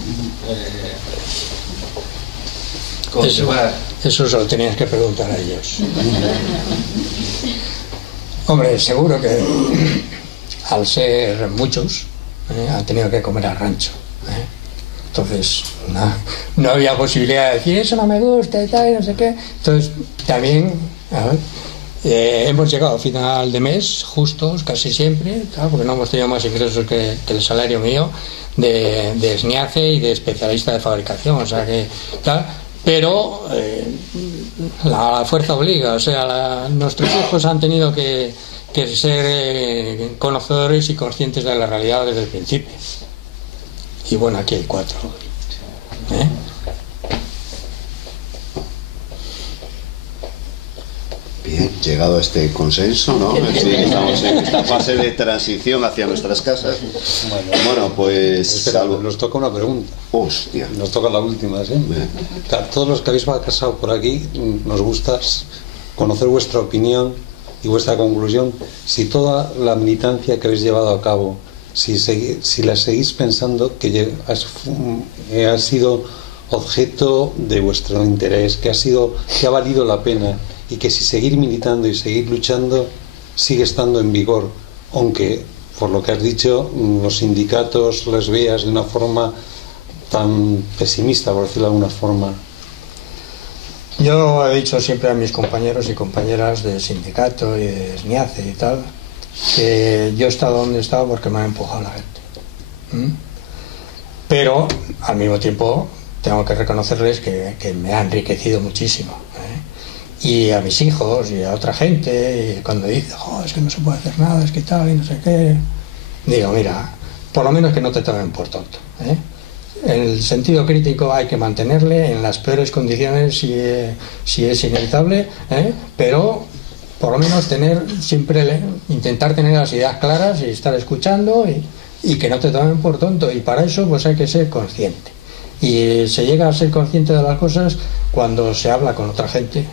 conservar? Eso se lo tenías que preguntar a ellos. Hombre, seguro que al ser muchos han tenido que comer al rancho. Entonces no había posibilidad de decir eso no me gusta y tal y no sé qué. Entonces también hemos llegado a final de mes justos casi siempre, claro, porque no hemos tenido más ingresos que el salario mío de SNIACE y de especialista de fabricación, o sea que tal. Pero la fuerza obliga, o sea, nuestros hijos han tenido que ser conocedores y conscientes de la realidad desde el principio. Y bueno, aquí hay 4. Bien, llegado a este consenso, ¿no? Sí, estamos en esta fase de transición hacia nuestras casas. Bueno, pues... Espera, nos toca una pregunta. Hostia. Nos toca la última, ¿sí? Claro, todos los que habéis pasado por aquí, nos gusta conocer vuestra opinión y vuestra conclusión. Si toda la militancia que habéis llevado a cabo, si la seguís pensando que ha sido objeto de vuestro interés, que ha valido la pena, y que si seguir militando y seguir luchando sigue estando en vigor, aunque por lo que has dicho los sindicatos les veas de una forma tan pesimista, por decirlo de alguna forma. Yo he dicho siempre a mis compañeros y compañeras de sindicato y de SNIACE y tal, que yo he estado donde he estado porque me ha empujado la gente. Pero al mismo tiempo tengo que reconocerles que me ha enriquecido muchísimo. Y a mis hijos y a otra gente, y cuando dice, es que no se puede hacer nada, es que tal y no sé qué, digo, mira, por lo menos que no te tomen por tonto. El sentido crítico hay que mantenerle en las peores condiciones si es inevitable, pero por lo menos intentar tener las ideas claras y estar escuchando y que no te tomen por tonto, y para eso pues hay que ser consciente, y se llega a ser consciente de las cosas cuando se habla con otra gente,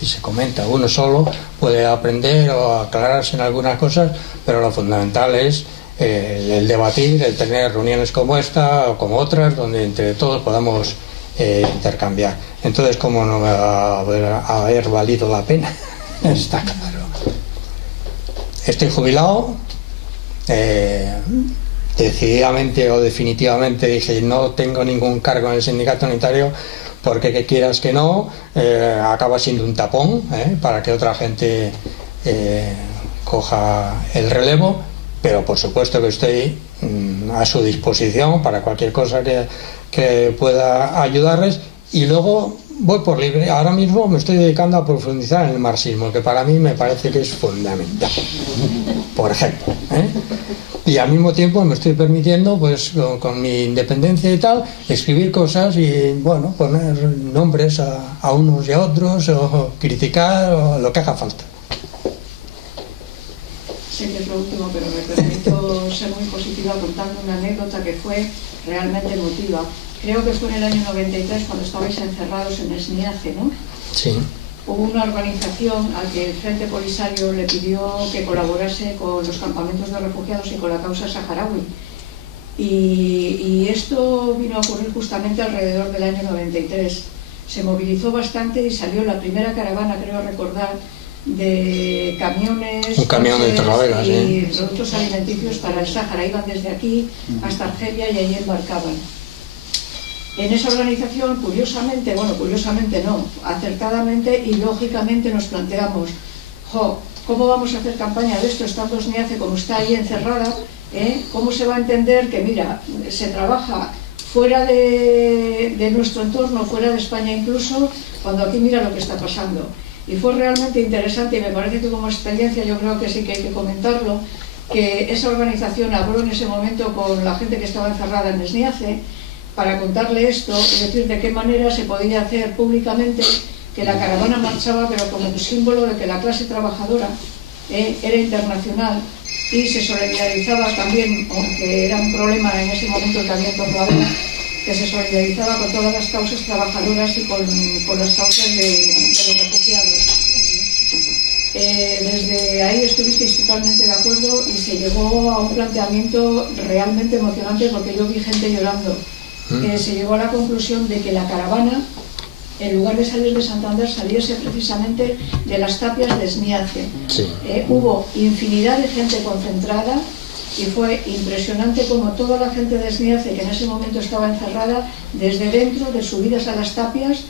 y se comenta. Uno solo puede aprender o aclararse en algunas cosas, pero lo fundamental es el debatir, el tener reuniones como esta o como otras donde entre todos podamos intercambiar. Entonces, ¿cómo no me va a haber valido la pena? Está claro. Estoy jubilado, decididamente o definitivamente dije no tengo ningún cargo en el sindicato unitario, porque que quieras que no, acaba siendo un tapón para que otra gente coja el relevo, pero por supuesto que estoy a su disposición para cualquier cosa que pueda ayudarles, y luego voy por libre. Ahora mismo me estoy dedicando a profundizar en el marxismo, que para mí me parece que es fundamental, por ejemplo, y al mismo tiempo me estoy permitiendo, pues con mi independencia y tal, escribir cosas y bueno, poner nombres a unos y a otros, o criticar, o lo que haga falta. Sé que es lo último, pero me permito ser muy positiva contando una anécdota que fue realmente emotiva. Creo que fue en el año 93 cuando estabais encerrados en SNIACE, ¿no? Sí. Hubo una organización a que el Frente Polisario le pidió que colaborase con los campamentos de refugiados y con la causa saharaui. Y esto vino a ocurrir justamente alrededor del año 93. se movilizó bastante y salió la primera caravana, creo recordar, de camiones, un camión de Torlavega, y sí, productos alimenticios para el Sáhara. Iban desde aquí hasta Argelia y allí embarcaban. En esa organización, curiosamente, bueno, curiosamente no, acertadamente y lógicamente nos planteamos, ¿cómo vamos a hacer campaña de esto estando SNIACE como está ahí encerrada? ¿Cómo se va a entender que, mira, se trabaja fuera de nuestro entorno, fuera de España incluso, cuando aquí mira lo que está pasando? Y fue realmente interesante, y me parece que como experiencia yo creo que sí que hay que comentarlo, que esa organización habló en ese momento con la gente que estaba encerrada en SNIACE para contarle esto y decir de qué manera se podía hacer públicamente que la caravana marchaba, pero como un símbolo de que la clase trabajadora era internacional y se solidarizaba también, aunque era un problema en ese momento también por la vena, que se solidarizaba con todas las causas trabajadoras y con las causas de los refugiados. Desde ahí estuvisteis totalmente de acuerdo y se llegó a un planteamiento realmente emocionante, porque yo vi gente llorando. Se llegó a la conclusión de que la caravana, en lugar de salir de Santander, saliese precisamente de las tapias de SNIACE. Sí. Hubo infinidad de gente concentrada y fue impresionante como toda la gente de SNIACE, que en ese momento estaba encerrada, desde dentro, de subidas a las tapias,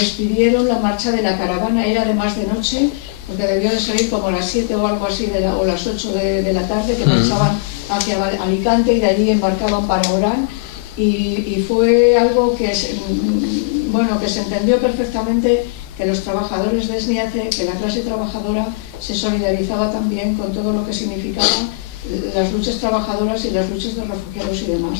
despidieron la marcha de la caravana. Era además de noche, porque debió de salir como a las 7 o algo así, o las 8 de la tarde, que marchaban hacia Alicante y de allí embarcaban para Orán. Y fue algo que se entendió perfectamente, que los trabajadores de SNIACE, que la clase trabajadora se solidarizaba también con todo lo que significaba las luchas trabajadoras y las luchas de refugiados y demás.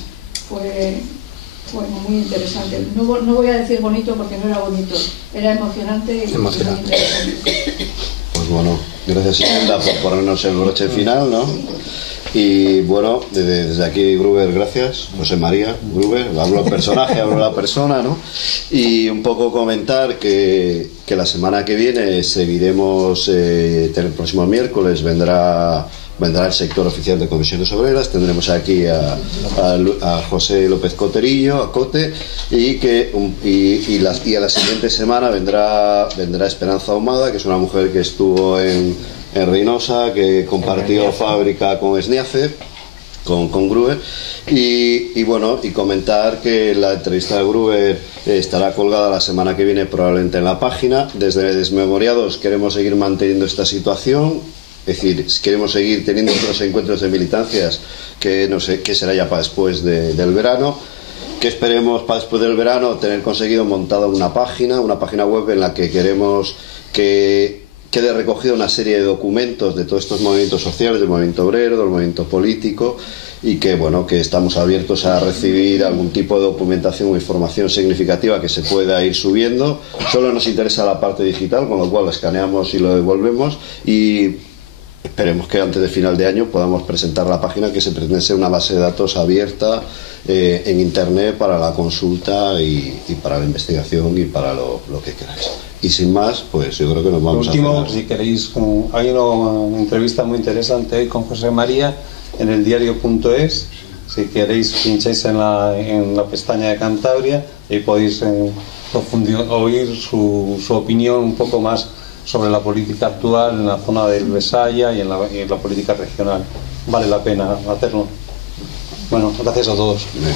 Fue muy interesante. No voy a decir bonito porque no era bonito, era emocionante y muy interesante. Pues bueno, gracias Imelda por ponernos el broche final, ¿no? Y bueno, desde aquí Gruber, gracias. José María Gruber, hablo el personaje, hablo la persona, ¿no? Y un poco comentar que la semana que viene seguiremos, el próximo miércoles vendrá el sector oficial de comisiones obreras. Tendremos aquí a José López Coterillo, a Cote, y a la siguiente semana vendrá Esperanza Ahumada, que es una mujer que estuvo en Reynosa, que compartió fábrica con SNIACE, con Gruber, y bueno, y comentar que la entrevista de Gruber estará colgada la semana que viene probablemente en la página. Desde Desmemoriados queremos seguir manteniendo esta situación, es decir, queremos seguir teniendo otros encuentros de militancias que no sé qué será ya para después del verano, que esperemos para después del verano tener conseguido montada una página web en la que queremos que quede recogida una serie de documentos de todos estos movimientos sociales, del movimiento obrero, del movimiento político, y que bueno, que estamos abiertos a recibir algún tipo de documentación o información significativa que se pueda ir subiendo. Solo nos interesa la parte digital, con lo cual la escaneamos y lo devolvemos, y esperemos que antes de final de año podamos presentar la página, que se pretende ser una base de datos abierta en internet para la consulta y para la investigación y para lo que queráis. Y sin más, pues yo creo que nos vamos a cenar. Si queréis, hay una entrevista muy interesante hoy con José María en el diario.es. Si queréis, pincháis en la pestaña de Cantabria y podéis oír su opinión un poco más sobre la política actual en la zona del Besaya y en la política regional. Vale la pena hacerlo. Bueno, gracias a todos. Bien.